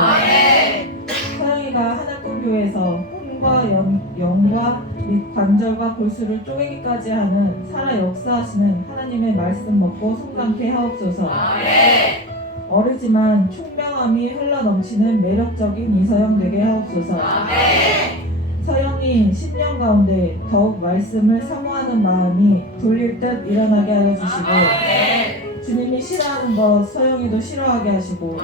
서영이가 하늘꿈교회에서 혼과 영과 및 관절과 골수를 쪼개기까지 하는 살아 역사하시는 하나님의 말씀 먹고 성장케 하옵소서. 어리지만 총명함이 흘러넘치는 매력적인 이서영 되게 하옵소서. 서영이 10년 가운데 더욱 말씀을 사모하는 마음이 돌릴 듯 일어나게 하여 주시고 주님이 싫어하는 것 서영이도 싫어하게 하시고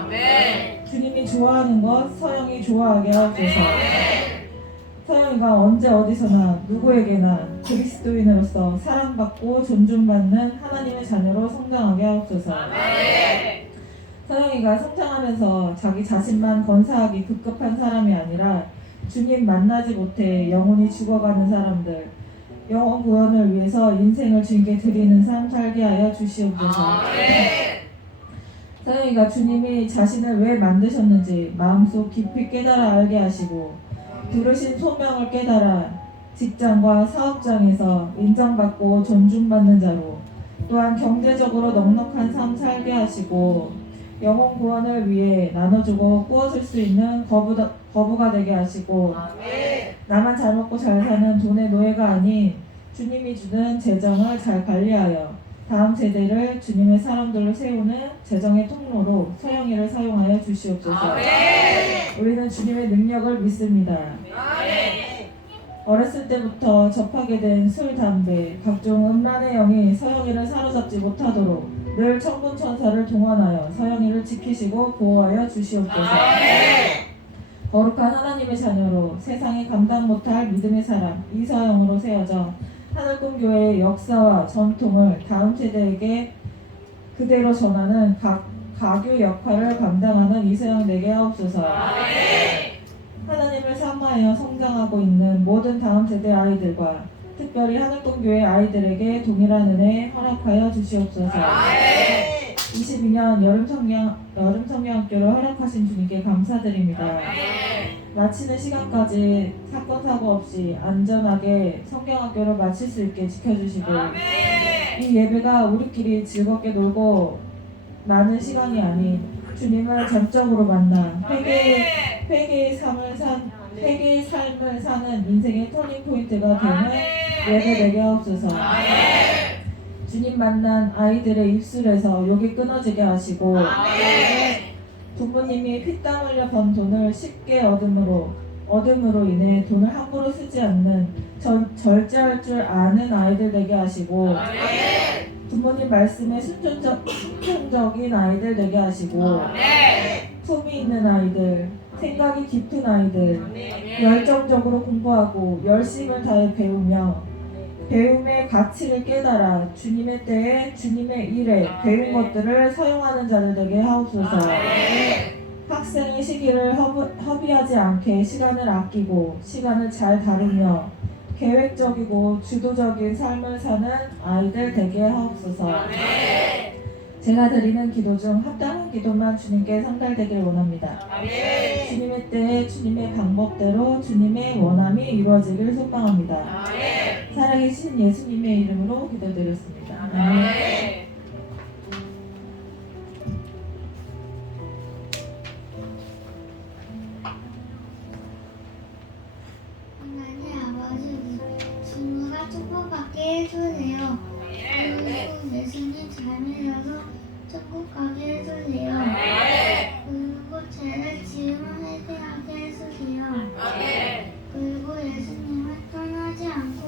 주님이 좋아하는 것 서영이 좋아하게 하옵소서. 서영이가 언제 어디서나 누구에게나 그리스도인으로서 사랑받고 존중받는 하나님의 자녀로 성장하게 하옵소서. 서영이가 성장하면서 자기 자신만 건사하기 급급한 사람이 아니라 주님 만나지 못해 영혼이 죽어가는 사람들, 영혼 구원을 위해서 인생을 주님께 드리는 삶 살게 하여 주시옵소서. 서영이가 주님이 자신을 왜 만드셨는지 마음속 깊이 깨달아 알게 하시고 부르신 소명을 깨달아 직장과 사업장에서 인정받고 존중받는 자로 또한 경제적으로 넉넉한 삶 살게 하시고 영혼 구원을 위해 나눠주고 꾸어줄 수 있는 거부가 되게 하시고 나만 잘 먹고 잘 사는 돈의 노예가 아닌 주님이 주는 재정을 잘 관리하여 다음 세대를 주님의 사람들로 세우는 재정의 통로로 서영이를 사용하여 주시옵소서. 우리는 주님의 능력을 믿습니다. 어렸을 때부터 접하게 된 술, 담배, 각종 음란의 영이 서영이를 사로잡지 못하도록 늘 천군천사를 동원하여 서영이를 지키시고 보호하여 주시옵소서. 거룩한 하나님의 자녀로 세상에 감당 못할 믿음의 사람 이서영으로 세워져 하늘꿈교회의 역사와 전통을 다음 세대에게 그대로 전하는 가교 역할을 감당하는 이서영 되게 하옵소서. 하나님을 사모하여 성장하고 있는 모든 다음 세대 아이들과 특별히 하늘꿈교회 아이들에게 동일한 은혜 허락하여 주시옵소서. 22년 여름 성경학교를 허락하신 주님께 감사드립니다. 마치는 시간까지 사건 사고 없이 안전하게 성경학교를 마칠 수 있게 지켜주시고 이 예배가 우리끼리 즐겁게 놀고 나는 시간이 아닌 주님을 전적으로 만나 회개의 삶을 사는 인생의 터닝 포인트가 되는 예배 되게 하옵소서. 주님 만난 아이들의 입술에서 욕이 끊어지게 하시고 부모님이 피땀 흘려 번 돈을 쉽게 얻음으로 인해 돈을 함부로 쓰지 않는 절제할 줄 아는 아이들 되게 하시고 부모님 말씀에 순종적인 아이들 되게 하시고 품이 있는 아이들, 생각이 깊은 아이들, 열정적으로 공부하고 열심을 다해 배움의 가치를 깨달아 주님의 때에 주님의 일에 배운 것들을 사용하는 자들 되게 하옵소서. 학생의 시기를 허비하지 않게 시간을 아끼고 시간을 잘 다루며 계획적이고 주도적인 삶을 사는 아이들 되게 하옵소서. 제가 드리는 기도 중 합당한 기도만 주님께 상달되길 원합니다. 주님의 때에 주님의 방법대로 주님의 원함이 이루어지길 소망합니다. 살아계신 예수님의 이름으로 기도드렸습니다. 아멘. 하나님 아버지 주님과 축복받게 해주세요. 그리고 예수님 잘 믿어서 천국 가게 해주세요. 그리고 죄를 지으면 회개하게 해주세요. 그리고 예수님을 떠나지 않고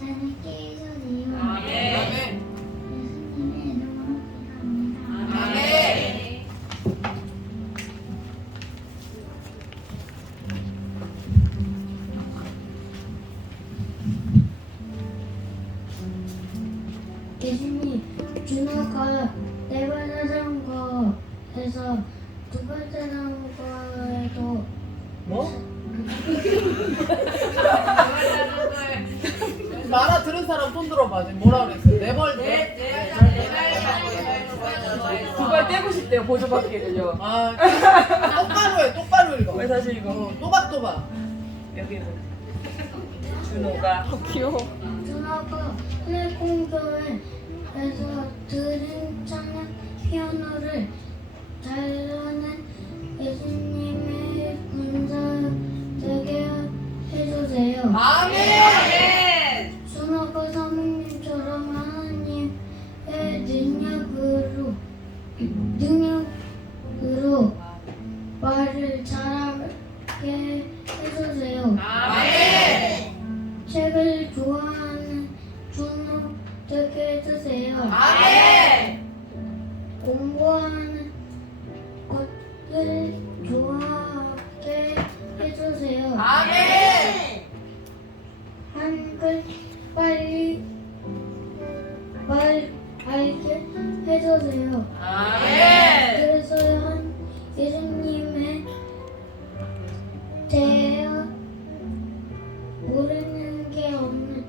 재밌게 해주세요. 예수님의 이름으로 기도합니다. 예수님, 준호가 네 번째 선거에서 두 번째 선거에도 말아 들은 사람 손 들어봐. 지금 뭐라 그랬어? 두발 떼고 싶대요. 보조받기를요. 아, 똑바로 읽어. 왜 다시 읽어? 또박또박. 여기서 준호가 귀여워. 준호가 하늘꿈교회에서 드림 찬양 피아노를 잘하는 예수님의 군사 되게 해주세요. 아멘. 준호가 사모님처럼 하나님의 능력으로 한글 빨리 말 알게 해주세요. 그래서 한 예수님에 대하여 모르는 게 없는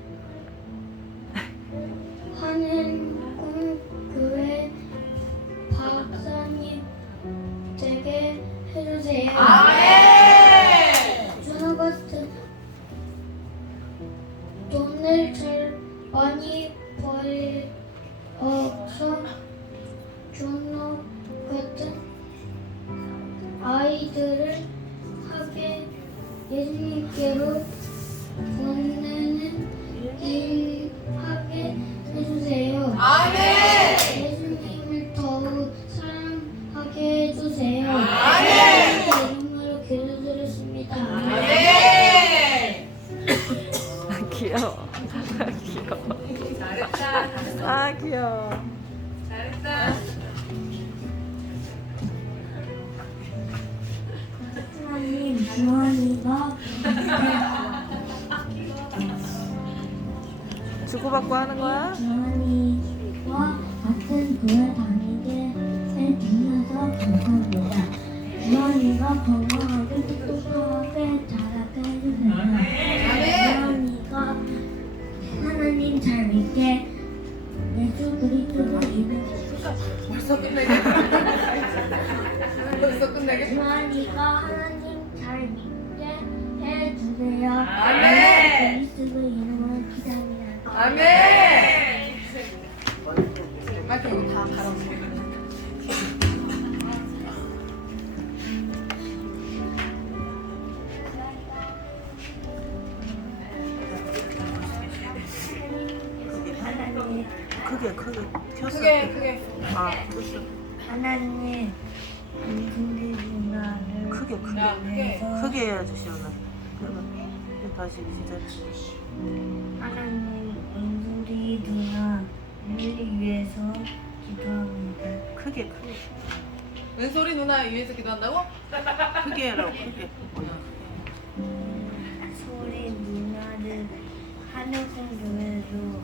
한국교회 박사님 되게 해주세요. 준호 같은 돈을 잘 많이 벌어서 준호 같은 아이들을 하게 예수님께로 보내는 일 하게 해주세요. 예수님을 더욱 사랑하게 해주세요. 이름으로 기도드렸습니다. 귀여워. 귀여워. 아 귀여워. 하나님 주원이가 주고받고 하는 거야? 주원이와 같은 교회 다니게 해주셔서 감사합니다. 주원이가 건강하게 똑똑하게 자라게 해주세요. 주원이가 하나님 잘 믿게 예수 그리스도 이름 벌써 끝내게? 벌써 끝내게? 주원이가 하나님 잘 믿게 해주세요. 예수 그리스도 이름으로 기도합니다. 아멘. 마이크 여기 다 갈아엎어. 크게 켰어. 크게. 아, 켰어. 하나님 은근히 누나를 크게 야, 크게 해야지 시원아. 그러면 다시 시작. 하나님 은근히 누나를 위해서 기도합니다. 크게 은솔이 누나 위해서 기도한다고? 크게 해라고 크게. 소리 누나를 하늘공 교회로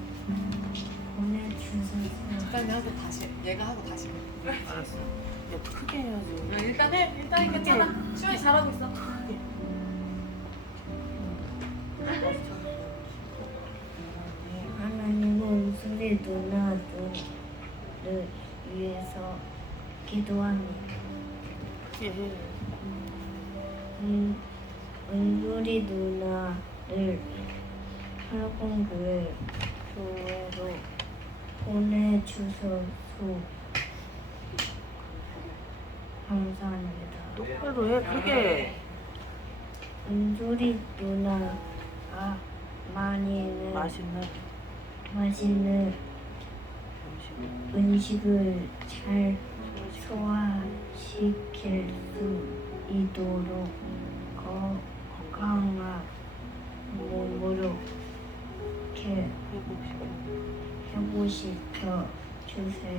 보내주셔서 일단 하고 다시. 얘가 하고 다시. 알았어. 야, 크게 해야지. 일단 해. 일단 괜찮아. 시원이 잘하고 있어. 하나님은 은솔이 누나를 위해서 기도합니다. 크게 해. 은솔이 누나를 하늘공 교회로 보내주셔서 감사합니다. 똑바로 해 크게. 은솔이 누나가 맛있는 음식을 잘 소화시킬 수 있도록 건강한 몸으로 회복시켜 주세요. 은솔이 누나가 꼭 예수님 만나서 같이 천국 가게 해주세요.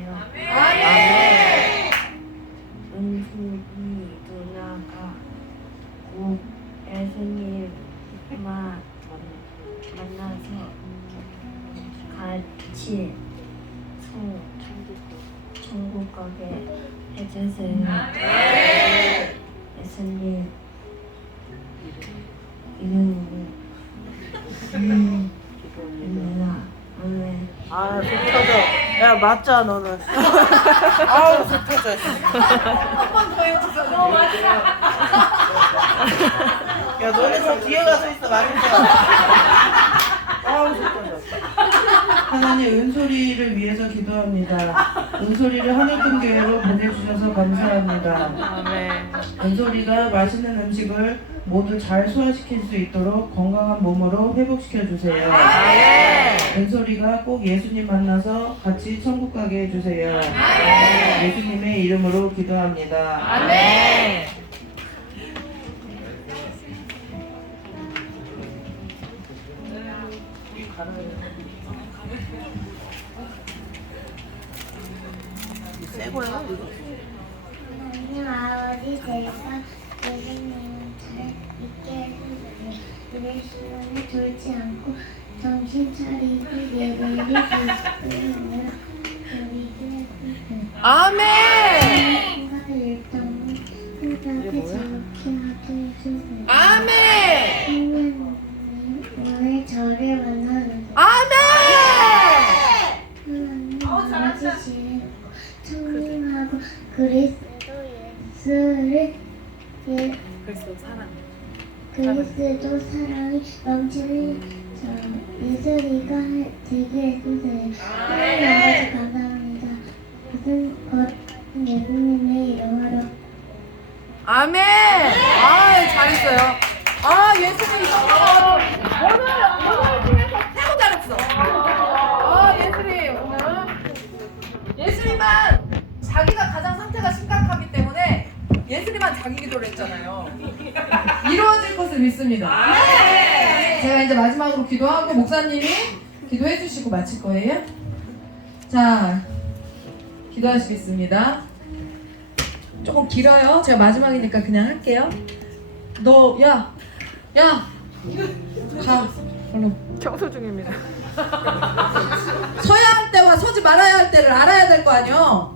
예수님 이름으로 기도합니다. 아멘. 아, 속 터져. 야, 맞자 너는. 아우, 속 터져. 한번더 해보자. 너무 맞아. 야, 너네 저 뒤에 가서 있어, 맞자. 아우, 속 터져. 하나님 은솔이를 위해서 기도합니다. 은솔이를 하늘금교회로 보내주셔서 감사합니다. 은솔이가 맛있는 음식을 모두 잘 소화시킬 수 있도록 건강한 몸으로 회복시켜 주세요. 은솔이가 꼭 예수님 만나서 같이 천국 가게 해주세요. 예수님의 이름으로 기도합니다. 아멘. 새 거야? 하나님 아버지 제가 예수님을 잘 믿게 해주세요. 이런 시간에 졸지 않고 아멘. 아멘. 오늘 저를 만나는 아멘. 잘한다. 성령하고 그리스도 예수를 그리스도 사랑이 넘치는 예수리가 되게 해주세요. 하나님 아버지 감사합니다. 모든 것 예수님의 이름으로. 아멘. 아, 잘했어요. 아, 예수님 오늘 중에서 최고 잘했어. 아, 예수님 오늘 예수님만 자기가 가장 상태가 심각하기 때문에 예수님만 자기 기도를 했잖아요. 이루어질 것을 믿습니다. 제가 이제 마지막으로 기도하고 목사님이 기도해 주시고 마칠 거예요. 자, 기도하시겠습니다. 조금 길어요. 제가 마지막이니까 그냥 할게요. 너, 야, 가. 얼른. 청소 중입니다. 서야 할 때와 서지 말아야 할 때를 알아야 될 거 아니요.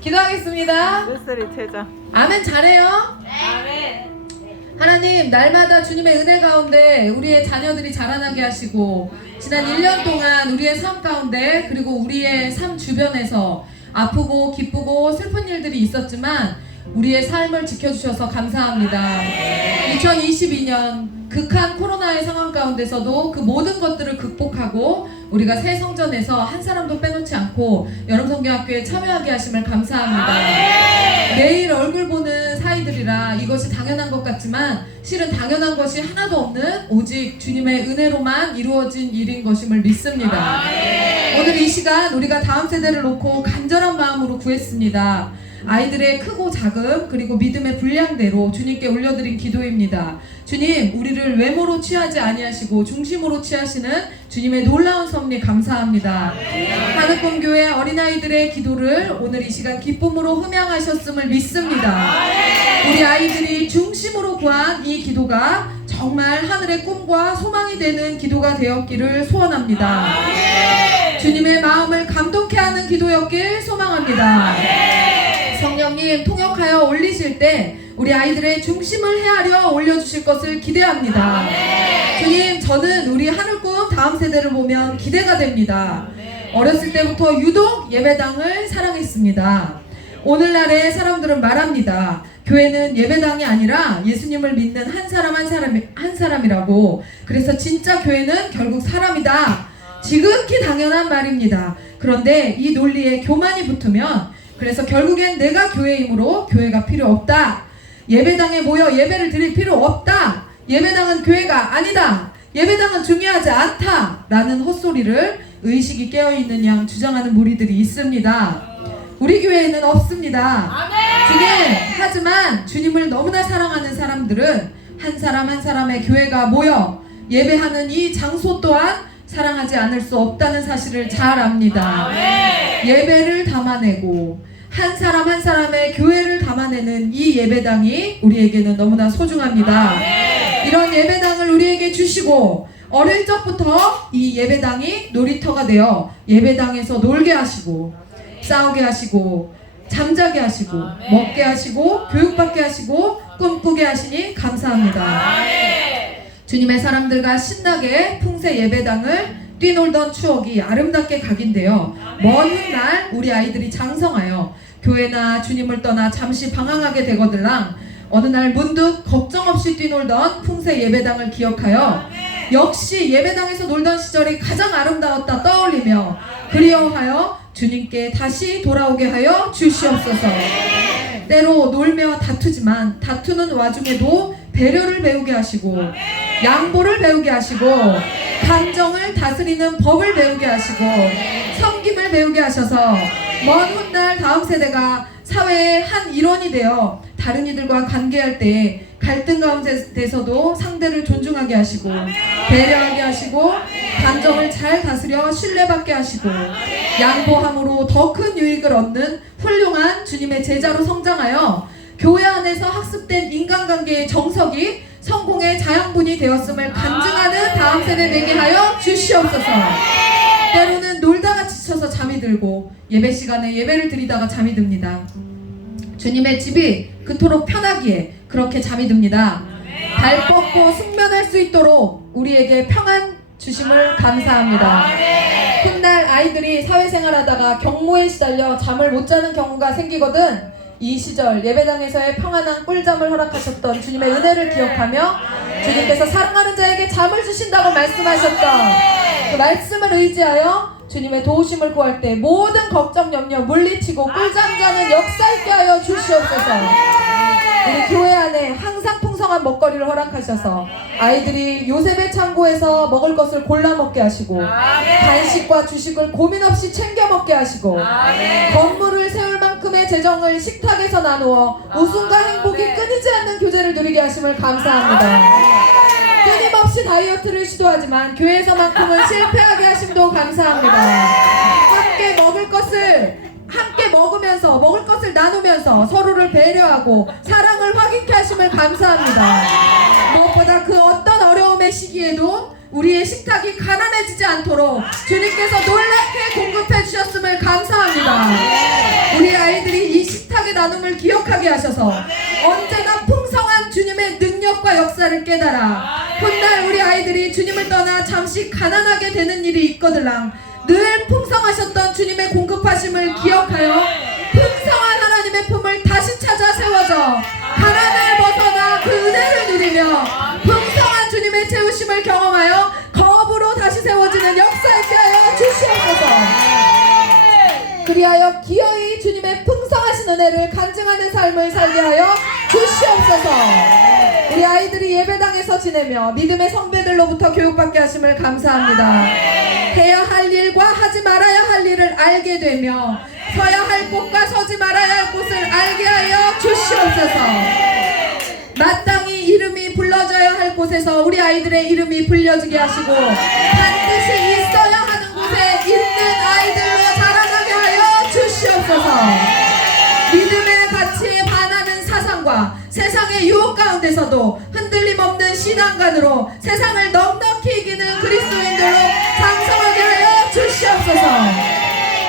기도하겠습니다. 메시리 제자. 아멘 잘해요. 아멘. 하나님 날마다 주님의 은혜 가운데 우리의 자녀들이 자라나게 하시고 지난 1년 동안 우리의 삶 가운데 그리고 우리의 삶 주변에서 아프고 기쁘고 슬픈 일들이 있었지만 우리의 삶을 지켜주셔서 감사합니다. 2022년 극한 코로나의 상황 가운데서도 그 모든 것들을 극복하고 우리가 새 성전에서 한 사람도 빼놓지 않고 여름성경학교에 참여하게 하심을 감사합니다. 매일 얼굴 보는 사이들이라 이것이 당연한 것 같지만 실은 당연한 것이 하나도 없는 오직 주님의 은혜로만 이루어진 일인 것임을 믿습니다. 오늘 이 시간 우리가 다음 세대를 놓고 간절한 마음으로 구했습니다. 아이들의 크고 작음 그리고 믿음의 분량대로 주님께 올려드린 기도입니다. 주님, 우리를 외모로 취하지 아니하시고 중심으로 취하시는 주님의 놀라운 섭리 감사합니다. 하늘꿈교회 어린아이들의 기도를 오늘 이 시간 기쁨으로 흠양하셨음을 믿습니다. 우리 아이들이 중심으로 구한 이 기도가 정말 하늘의 꿈과 소망이 되는 기도가 되었기를 소원합니다. 주님의 마음을 감동케 하는 기도였길 소망합니다. 성령님 통역하여 올리실 때 우리 아이들의 중심을 헤아려 올려주실 것을 기대합니다. 주님, 저는 우리 하늘꿈 다음 세대를 보면 기대가 됩니다. 어렸을 때부터 유독 예배당을 사랑했습니다. 오늘날의 사람들은 말합니다. 교회는 예배당이 아니라 예수님을 믿는 한 사람이라고. 그래서 진짜 교회는 결국 사람이다. 지극히 당연한 말입니다. 그런데 이 논리에 교만이 붙으면 그래서 결국엔 내가 교회이므로 교회가 필요 없다. 예배당에 모여 예배를 드릴 필요 없다. 예배당은 교회가 아니다. 예배당은 중요하지 않다. 라는 헛소리를 의식이 깨어있는 양 주장하는 무리들이 있습니다. 우리 교회에는 없습니다. 주님, 하지만 주님을 너무나 사랑하는 사람들은 한 사람 한 사람의 교회가 모여 예배하는 이 장소 또한 사랑하지 않을 수 없다는 사실을 잘 압니다. 예배를 담아내고 한 사람 한 사람의 교회를 담아내는 이 예배당이 우리에게는 너무나 소중합니다. 이런 예배당을 우리에게 주시고 어릴 적부터 이 예배당이 놀이터가 되어 예배당에서 놀게 하시고 싸우게 하시고 잠자게 하시고 먹게 하시고 교육받게 하시고 꿈꾸게 하시니 감사합니다. 주님의 사람들과 신나게 풍세 예배당을 뛰놀던 추억이 아름답게 각인되어 먼 훗날 우리 아이들이 장성하여 교회나 주님을 떠나 잠시 방황하게 되거들랑 어느 날 문득 걱정 없이 뛰놀던 풍세 예배당을 기억하여 역시 예배당에서 놀던 시절이 가장 아름다웠다 떠올리며 그리워하여 주님께 다시 돌아오게 하여 주시옵소서. 때로 놀며 다투지만 다투는 와중에도 배려를 배우게 하시고 양보를 배우게 하시고 감정을 다스리는 법을 배우게 하시고 섬김을 배우게 하셔서 먼 훗날 다음 세대가 사회의 한 일원이 되어 다른 이들과 관계할 때 갈등 가운데서도 상대를 존중하게 하시고 배려하게 하시고 감정을 잘 다스려 신뢰받게 하시고 양보함으로 더 큰 유익을 얻는 훌륭한 주님의 제자로 성장하여 교회 안에서 학습된 인간관계의 정석이 성공의 자양분이 되었음을 간증하는 다음 세대 되게 하여 주시옵소서. 때로는 놀다가 지쳐서 잠이 들고 예배 시간에 예배를 드리다가 잠이 듭니다. 주님의 집이 그토록 편하기에 그렇게 잠이 듭니다. 발 뻗고 숙면할 수 있도록 우리에게 평안 주심을 감사합니다. 훗날 아이들이 사회생활하다가 경무에 시달려 잠을 못 자는 경우가 생기거든 이 시절 예배당에서의 평안한 꿀잠을 허락하셨던 주님의 은혜를 기억하며 주님께서 사랑하는 자에게 잠을 주신다고 말씀하셨던 그 말씀을 의지하여 주님의 도우심을 구할 때 모든 걱정 염려 물리치고 꿀잠 자는 역사 있게 하여 주시옵소서. 우리 교회 안에 항상 풍성한 먹거리를 허락하셔서 아이들이 요셉의 창고에서 먹을 것을 골라 먹게 하시고 간식과 주식을 고민 없이 챙겨 먹게 하시고 건물을 세울 만큼의 재정을 식탁에서 나누어 웃음과 행복이 끊이지 않는 교제를 누리게 하심을 감사합니다. 끊임없이 다이어트를 시도하지만 교회에서만큼은 실패하게 하심도 감사합니다. 함께 먹을 것을 함께 먹으면서 먹을 것을 나누면서 서로를 배려하고 사랑을 확인케 하심을 감사합니다. 무엇보다 그 어떤 어려움의 시기에도 우리의 식탁이 가난해지지 않도록 주님께서 놀랍게 공급해 주셨음을 감사합니다. 우리 아이들이 이 식탁의 나눔을 기억하게 하셔서 언제나 풍성한 주님의 능력과 역사를 깨달아 훗날 우리 아이들이 주님을 떠나 잠시 가난하게 되는 일이 있거들랑 늘 풍성하셨던 주님의 공급하심을 기억하여 풍성한 하나님의 품을 다시 찾아 세워져 가난을 벗어나 그 은혜를 누리며 풍성한 주님의 채우심을 경험하여 거업으로 다시 세워지는 역사 있게 하여 주시옵소서. 그리하여 기어이 주님의 풍성하신 은혜를 간증하는 삶을 살게 하여 주시옵소서. 우리 아이들이 예배당에서 지내며 믿음의 선배들로부터 교육받게 하심을 감사합니다. 해야 할 일과 하지 말아야 할 일을 알게 되며 서야 할 곳과 서지 말아야 할 곳을 알게 하여 주시옵소서. 마땅히 이름이 불러져야 할 곳에서 우리 아이들의 이름이 불려지게 하시고 반드시 있어야 하는 곳에 있는 아이들로 자라나게 하여 주시옵소서. 믿음의 가치에 반하는 사상과 세상의 유혹 가운데서도 흔들림 없는 신앙관으로 세상을 넉넉히 이기는 그리스도인들로 장성하게 하여 주시옵소서.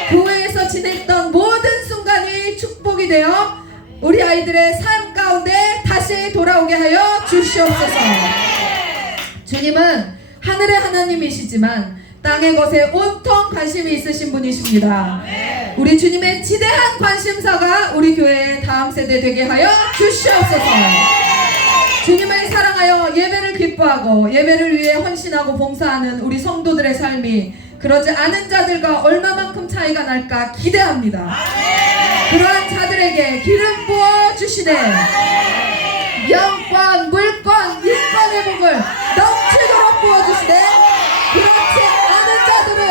교회에서 지냈던 모든 순간이 축복이 되어 우리 아이들의 삶 가운데 다시 돌아오게 하여 주시옵소서. 주님은 하늘의 하나님이시지만 땅의 것에 온통 관심이 있으신 분이십니다. 우리 주님의 지대한 관심사가 우리 교회의 다음 세대 되게 하여 주시옵소서. 주님을 사랑하여 예배를 기뻐하고 예배를 위해 헌신하고 봉사하는 우리 성도들의 삶이 그러지 않은 자들과 얼마만큼 차이가 날까 기대합니다. 그러한 자들에게 기름 부어 주시되 영권, 물권, 인권의 복을 넘치도록 부어 주시되 그렇지 않은 자들을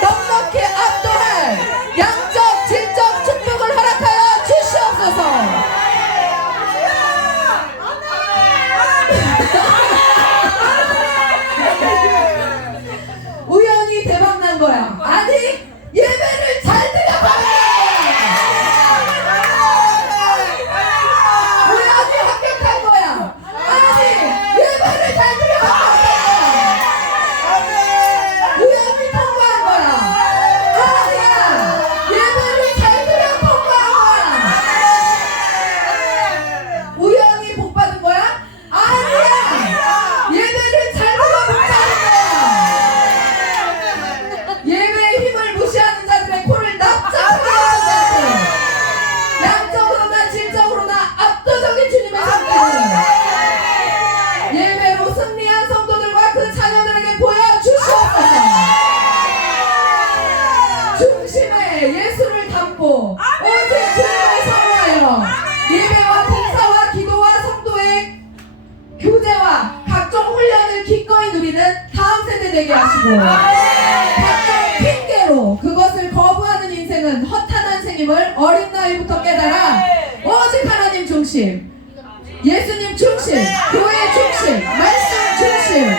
넉넉히 압도할 양적, 질적 축복을 허락하여 주시옵소서. 우연히 대박난 거야. 아니 예배를 잘 드려봐. 우연히 합격한 거야. 아니 예배를 잘 드려봐. 우연히 통과한 거야. 아니야 예배를 잘 드려 통과한 거야. 우연히 복 받은 거야? 아니야 예배를 잘 드려 복 받은 거야. 예배의 힘을 무시하는 자들의 코를 납작하게 하는 것 양적으로나 질적으로나 압도적인 주님의 선택을 예배로 승리한 성도들과 그 자녀들에게 보여주시옵소서. 중심에 예수를 담고 오직 주님을 사모하여 예배와 봉사와 기도와 성도의 교제와 각종 훈련을 기꺼이 누리는 다음 세대 되게 하시고 각종 핑계로 그것을 거부하는 인생은 허탄한 생임을 어린 나이부터 깨달아 오직 하나님 중심, 예수님 중심, 교회 중심, 말씀 중심,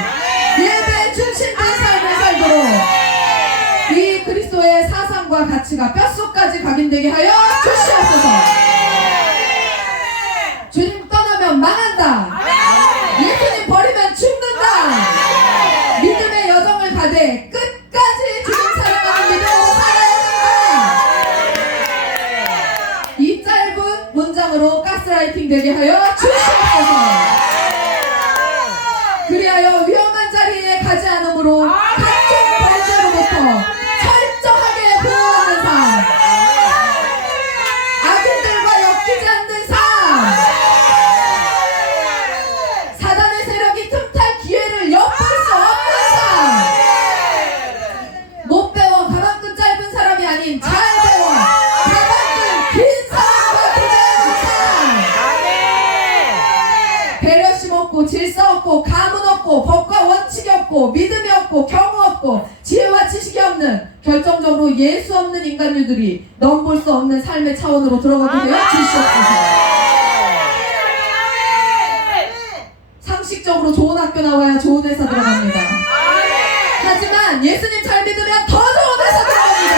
예배 중심된 삶을 살도록 이 그리스도의 사상과 가치가 뼛속까지 각인되게 하여 주시옵소서. 주님 떠나면 망한다. 예수님 위하여 위험한 자리에 가지 않으므로 각종 범죄로부터 철저하게 보호하는 삶, 악인들과 엮이지 않는 삶, 사단의 세력이 틈탈 기회를 엿볼 수 없는 삶, 못 배워 가방끈 짧은 사람이 아닌 잘 배워 가방끈 긴 사람과 교제하는 삶, 배려심 없고 질서 없고 가문 없고 법과 원칙이 없고 믿음이 없고 경우 없고 지혜와 지식이 없는, 결정적으로 예수 없는 인간들이 넘볼 수 없는 삶의 차원으로 들어가게 되어 주시옵소서. 상식적으로 좋은 학교 나와야 좋은 회사 들어갑니다. 하지만 예수님 잘 믿으면 더 좋은 회사 들어갑니다.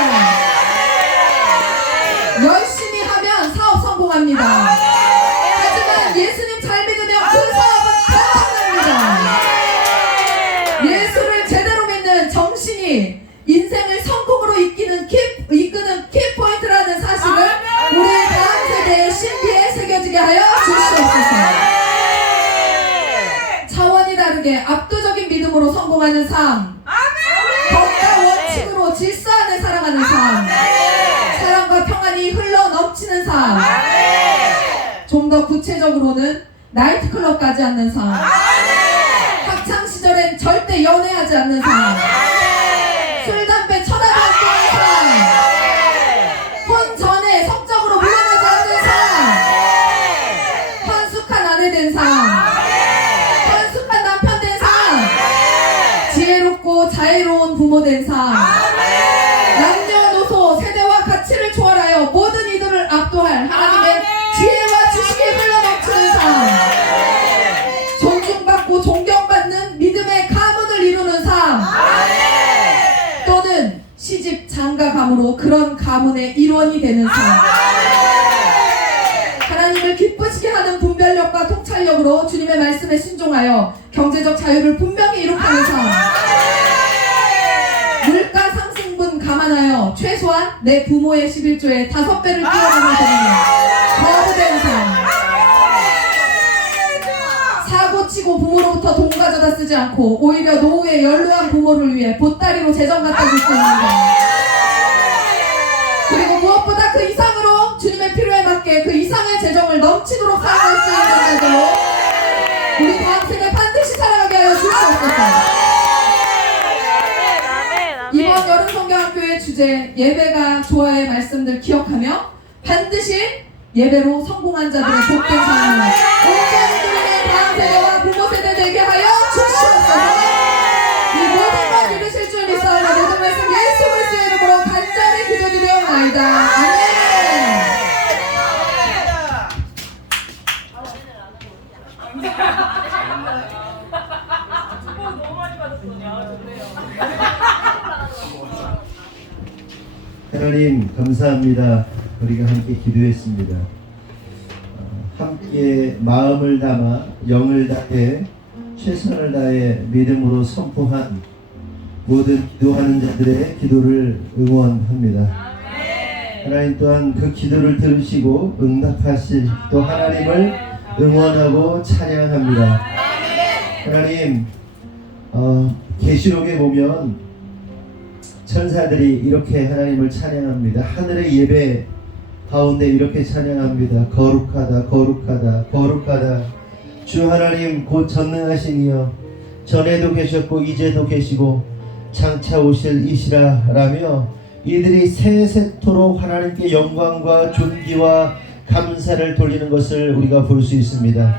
열심히 하면 사업 성공합니다. 하지만 예수님 잘 믿으면 그 사업은 대박납니다. 예수를 제대로 믿는 정신이 인생을 성공으로 이끄는 키포인트라는 사실을 우리의 다음 세대의 신비에 새겨지게 하여 주시옵소서. 차원이 다르게 압도적인 믿음으로 성공하는 삶, 법과 원칙으로 질서 안에 살아가는 삶, 사랑과 평안이 흘러 넘치는 삶, 좀 더 구체적으로는 나이트클럽 가지 않는 삶, 학창 시절엔 절대 연애하지 않는 삶, 술 담배 쳐다보지 않는 삶, 혼 전에 성적으로 물러나지 않는 삶, 헌숙한 아내 된 삶, 헌숙한 남편 된 삶, 지혜롭고 자애로운 부모 된 삶, 남녀노소 세대와 가치를 초월하여 모든 이들을 압도할 하나님의 지혜와 지식이 흘러넘치는 삶, 존중받고 존경받는 믿음의 가문을 이루는 삶, 또는 시집 장가 감으로 그런 가문의 일원이 되는 삶, 하나님을 기쁘시게 하는 분별력과 통찰력으로 주님의 말씀에 순종하여 경제적 자유를 분명히 이룩하는 삶, 물가 상승분 감안하여 최소한 내 부모의 11조에 5배를 끼워넣는 거부된 삶, 사고치고 부모로부터 돈 가져다 쓰지 않고 오히려 노후에 연로한 부모를 위해 보따리로 재정 갖다 줄 수 있는 삶, 그리고 무엇보다 그 이상으로 주님의 필요에 맞게 그 이상의 재정을 넘치도록 사용할 수 있는 자들로 우리 다음 세대 반드시 살아가게 하여 주시옵소서. 이번 여름 성경학교의 주제 예배가 좋아의 말씀들 기억하며 반드시 예배로 성공한 자들의 복된 삶을 온전히 누리는 다음 세대와 부모 세대 되게 하여 주시옵소서. 이 모든 것 이루실 줄 믿사오니 모든 말씀 예수 그리스도의 이름으로 간절히 기도드리옵나이다. 아멘. 하나님 감사합니다. 우리가 함께 기도했습니다. 함께 마음을 담아 영을 다해 최선을 다해 믿음으로 선포한 모든 기도하는 자들의 기도를 응원합니다. 하나님 또한 그 기도를 들으시고 응답하실 또 하나님을 응원하고 찬양합니다. 하나님 계시록에 보면 천사들이 이렇게 하나님을 찬양합니다. 하늘의 예배 가운데 이렇게 찬양합니다. 거룩하다 거룩하다 거룩하다 주 하나님 곧 전능하신 이여 전에도 계셨고 이제도 계시고 장차 오실 이시라 라며 이들이 세세토록 하나님께 영광과 존귀와 감사를 돌리는 것을 우리가 볼 수 있습니다.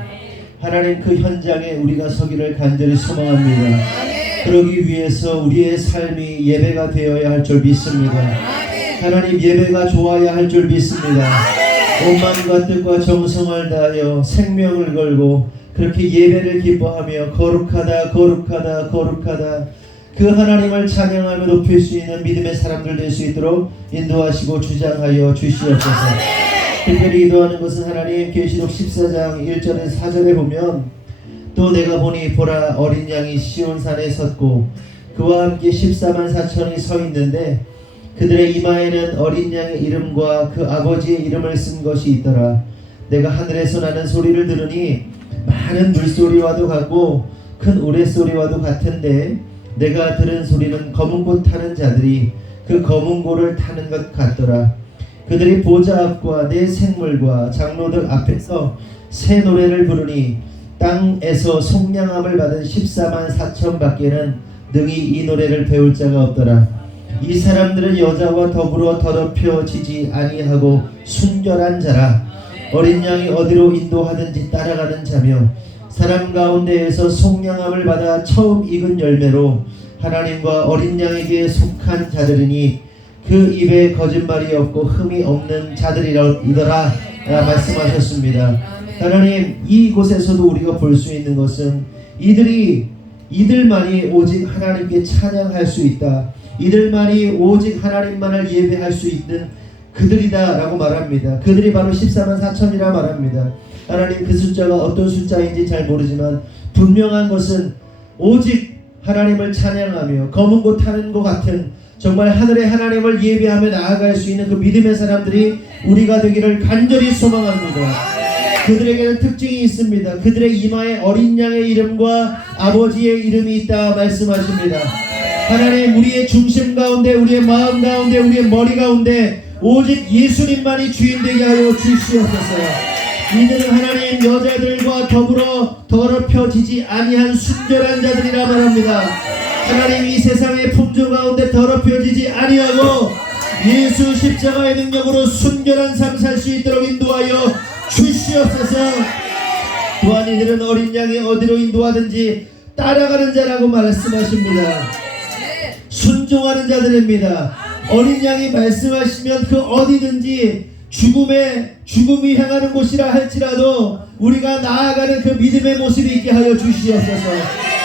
하나님 그 현장에 우리가 서기를 간절히 소망합니다. 그러기 위해서 우리의 삶이 예배가 되어야 할 줄 믿습니다. 하나님 예배가 좋아야 할 줄 믿습니다. 온 마음과 뜻과 정성을 다하여 생명을 걸고 그렇게 예배를 기뻐하며 거룩하다 거룩하다 거룩하다 그 하나님을 찬양하며 높일 수 있는 믿음의 사람들 될 수 있도록 인도하시고 주장하여 주시옵소서. 특별히 기도하는 것은 하나님 계시록 14장 1절에서 4절에 보면 또 내가 보니 보라 어린 양이 시온산에 섰고 그와 함께 14만 4천이 서 있는데 그들의 이마에는 어린 양의 이름과 그 아버지의 이름을 쓴 것이 있더라. 내가 하늘에서 나는 소리를 들으니 많은 물소리와도 같고 큰 우레소리와도 같은데 내가 들은 소리는 검은 고 타는 자들이 그 검은 고를 타는 것 같더라. 그들이 보좌 앞과 내 생물과 장로들 앞에서 새 노래를 부르니 땅에서 속량함을 받은 14만 4천 밖에는 능히 이 노래를 배울 자가 없더라. 이 사람들은 여자와 더불어 더럽혀지지 아니하고 순결한 자라. 어린 양이 어디로 인도하든지 따라가는 자며 사람 가운데에서 속량함을 받아 처음 익은 열매로 하나님과 어린 양에게 속한 자들이니 그 입에 거짓말이 없고 흠이 없는 자들이더라 말씀하셨습니다. 하나님, 이곳에서도 우리가 볼 수 있는 것은 이들만이 오직 하나님께 찬양할 수 있다. 이들만이 오직 하나님만을 예배할 수 있는 그들이다 라고 말합니다. 그들이 바로 14만 4천이라 말합니다. 하나님, 그 숫자가 어떤 숫자인지 잘 모르지만 분명한 것은 오직 하나님을 찬양하며 검은 고 타는 것 같은 정말 하늘의 하나님을 예배하며 나아갈 수 있는 그 믿음의 사람들이 우리가 되기를 간절히 소망합니다. 그들에게는 특징이 있습니다. 그들의 이마에 어린 양의 이름과 아버지의 이름이 있다 말씀하십니다. 하나님, 우리의 중심 가운데, 우리의 마음 가운데, 우리의 머리 가운데 오직 예수님만이 주인 되게 하여 주시옵소서. 이들은 하나님, 여자들과 더불어 더럽혀지지 아니한 순결한 자들이라 말합니다. 하나님, 이 세상의 풍조 가운데 더럽혀지지 아니하고 예수 십자가의 능력으로 순결한 삶 살 수 있도록 인도하여 주시옵소서. 또한 이들은 어린 양이 어디로 인도하든지 따라가는 자라고 말씀하십니다. 순종하는 자들입니다. 어린 양이 말씀하시면 그 어디든지 죽음이 향하는 곳이라 할지라도 우리가 나아가는 그 믿음의 모습이 있게 하여 주시옵소서.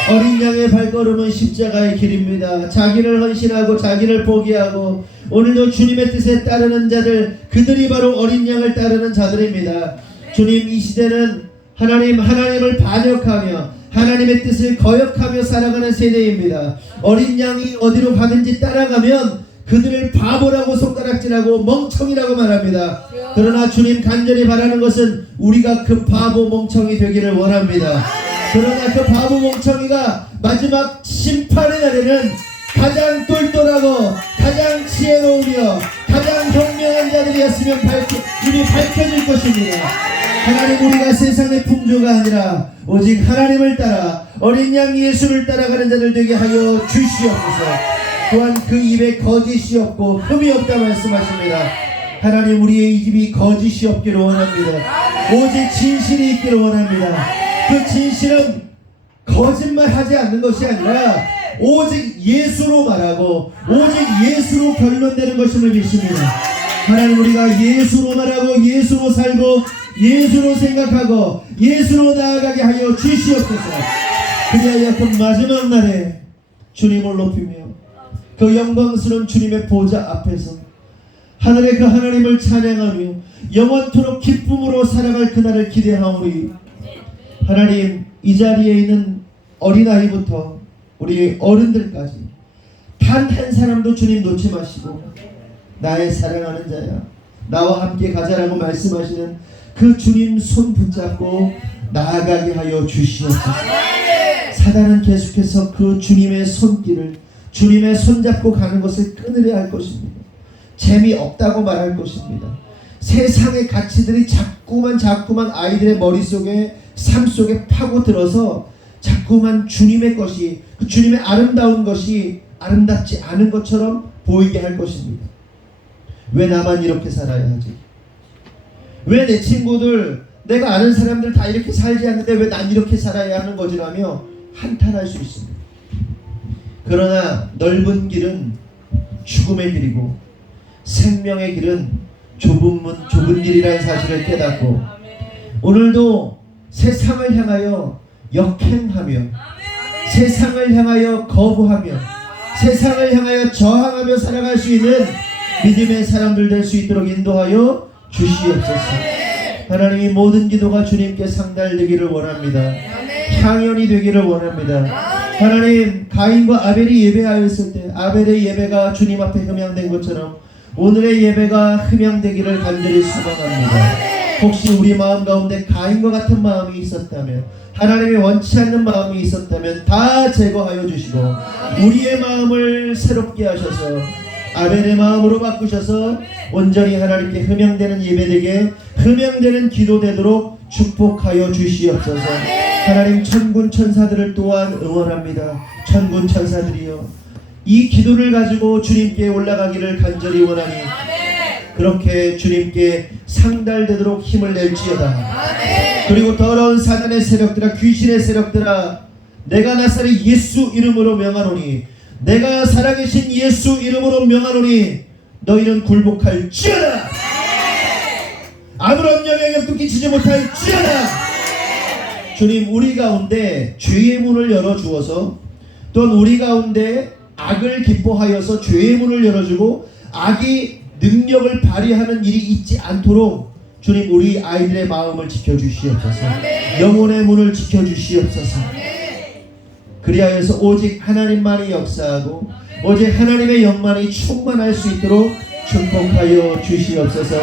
어린 양의 발걸음은 십자가의 길입니다. 자기를 헌신하고 자기를 포기하고 오늘도 주님의 뜻에 따르는 자들, 그들이 바로 어린 양을 따르는 자들입니다. 주님, 이 시대는 하나님을 반역하며 하나님의 뜻을 거역하며 살아가는 세대입니다. 어린 양이 어디로 가든지 따라가면 그들을 바보라고 손가락질하고 멍청이라고 말합니다. 그러나 주님, 간절히 바라는 것은 우리가 그 바보 멍청이 되기를 원합니다. 그러나 그 바보 멍청이가 마지막 심판의 날에는 가장 똘똘하고 가장 지혜로우며 가장 현명한 자들이었으면 이미 밝혀질 것입니다. 하나님, 우리가 세상의 풍조가 아니라 오직 하나님을 따라 어린 양 예수를 따라가는 자들 되게 하여 주시옵소서. 또한 그 입에 거짓이 없고 흠이 없다 말씀하십니다. 하나님, 우리의 입이 거짓이 없기를 원합니다. 오직 진실이 있기를 원합니다. 그 진실은 거짓말하지 않는 것이 아니라 오직 예수로 말하고 오직 예수로 결론되는 것임을 믿습니다. 하나님, 우리가 예수로 말하고 예수로 살고 예수로 생각하고 예수로 나아가게 하여 주시옵소서. 그리하여 그 마지막 날에 주님을 높이며 그 영광스러운 주님의 보좌 앞에서 하늘의 그 하나님을 찬양하며 영원토록 기쁨으로 살아갈 그날을 기대하오니, 하나님, 이 자리에 있는 어린아이부터 우리 어른들까지 단 한 사람도 주님 놓지 마시고 나의 사랑하는 자야, 나와 함께 가자라고 말씀하시는 그 주님 손 붙잡고 나아가게 하여 주시옵소서. 사단은 계속해서 그 주님의 손길을, 주님의 손잡고 가는 것을 끊으려 할 것입니다. 재미없다고 말할 것입니다. 세상의 가치들이 자꾸만 아이들의 머릿속에, 삶 속에 파고들어서 자꾸만 주님의 것이, 그 주님의 아름다운 것이 아름답지 않은 것처럼 보이게 할 것입니다. 왜 나만 이렇게 살아야 하지? 왜 내 친구들, 내가 아는 사람들 다 이렇게 살지 않는데 왜 난 이렇게 살아야 하는 거지라며 한탄할 수 있습니다. 그러나 넓은 길은 죽음의 길이고 생명의 길은 좁은 길이라는 사실을 깨닫고 오늘도 세상을 향하여 역행하며 세상을 향하여 거부하며 세상을 향하여 저항하며 살아갈 수 있는 믿음의 사람들 될 수 있도록 인도하여 주시옵소서. 하나님이 모든 기도가 주님께 상달되기를 원합니다. 향연이 되기를 원합니다. 하나님, 가인과 아벨이 예배하였을 때 아벨의 예배가 주님 앞에 흠양된 것처럼 오늘의 예배가 흠양되기를 간절히 소망합니다. 혹시 우리 마음 가운데 가인과 같은 마음이 있었다면, 하나님이 원치 않는 마음이 있었다면 다 제거하여 주시고 우리의 마음을 새롭게 하셔서 아벨의 마음으로 바꾸셔서 온전히 하나님께 흠양되는 예배되게 흠양되는 기도되도록 축복하여 주시옵소서. 하나님, 천군 천사들을 또한 응원합니다. 천군 천사들이여, 이 기도를 가지고 주님께 올라가기를 간절히 원하니 그렇게 주님께 상달되도록 힘을 낼지어다. 그리고 더러운 사단의 세력들아, 귀신의 세력들아, 내가 나사렛 예수 이름으로 명하노니, 내가 살아계신 예수 이름으로 명하노니 너희는 굴복할지어다. 아무런 영향력도 끼치지 못할지어다. 주님, 우리 가운데 죄의 문을 열어주어서, 또한 우리 가운데 악을 기뻐하여서 죄의 문을 열어주고 악이 능력을 발휘하는 일이 있지 않도록 주님, 우리 아이들의 마음을 지켜주시옵소서. 영혼의 문을 지켜주시옵소서. 그리하여서 오직 하나님만이 역사하고 오직 하나님의 영만이 충만할 수 있도록 축복하여 주시옵소서.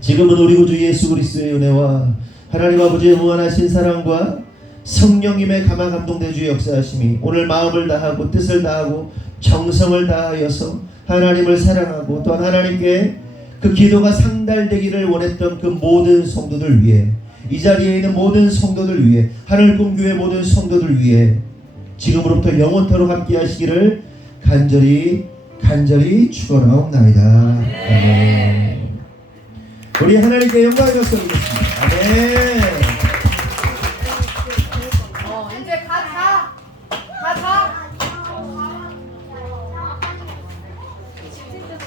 지금은 우리 구주 예수 그리스도의 은혜와 하나님 아버지의 무한하신 사랑과 성령님의 감화 감동되주 역사하심이 오늘 마음을 다하고 뜻을 다하고 정성을 다하여서 하나님을 사랑하고 또한 하나님께 그 기도가 상달되기를 원했던 그 모든 성도들 위해, 이 자리에 있는 모든 성도들 위해, 하늘꿈교회 모든 성도들 위해 지금으로부터 영원토록 함께 하시기를 간절히 축원하옵나이다. 아멘. 우리 하나님께 영광을 돌리겠습니다. 아멘.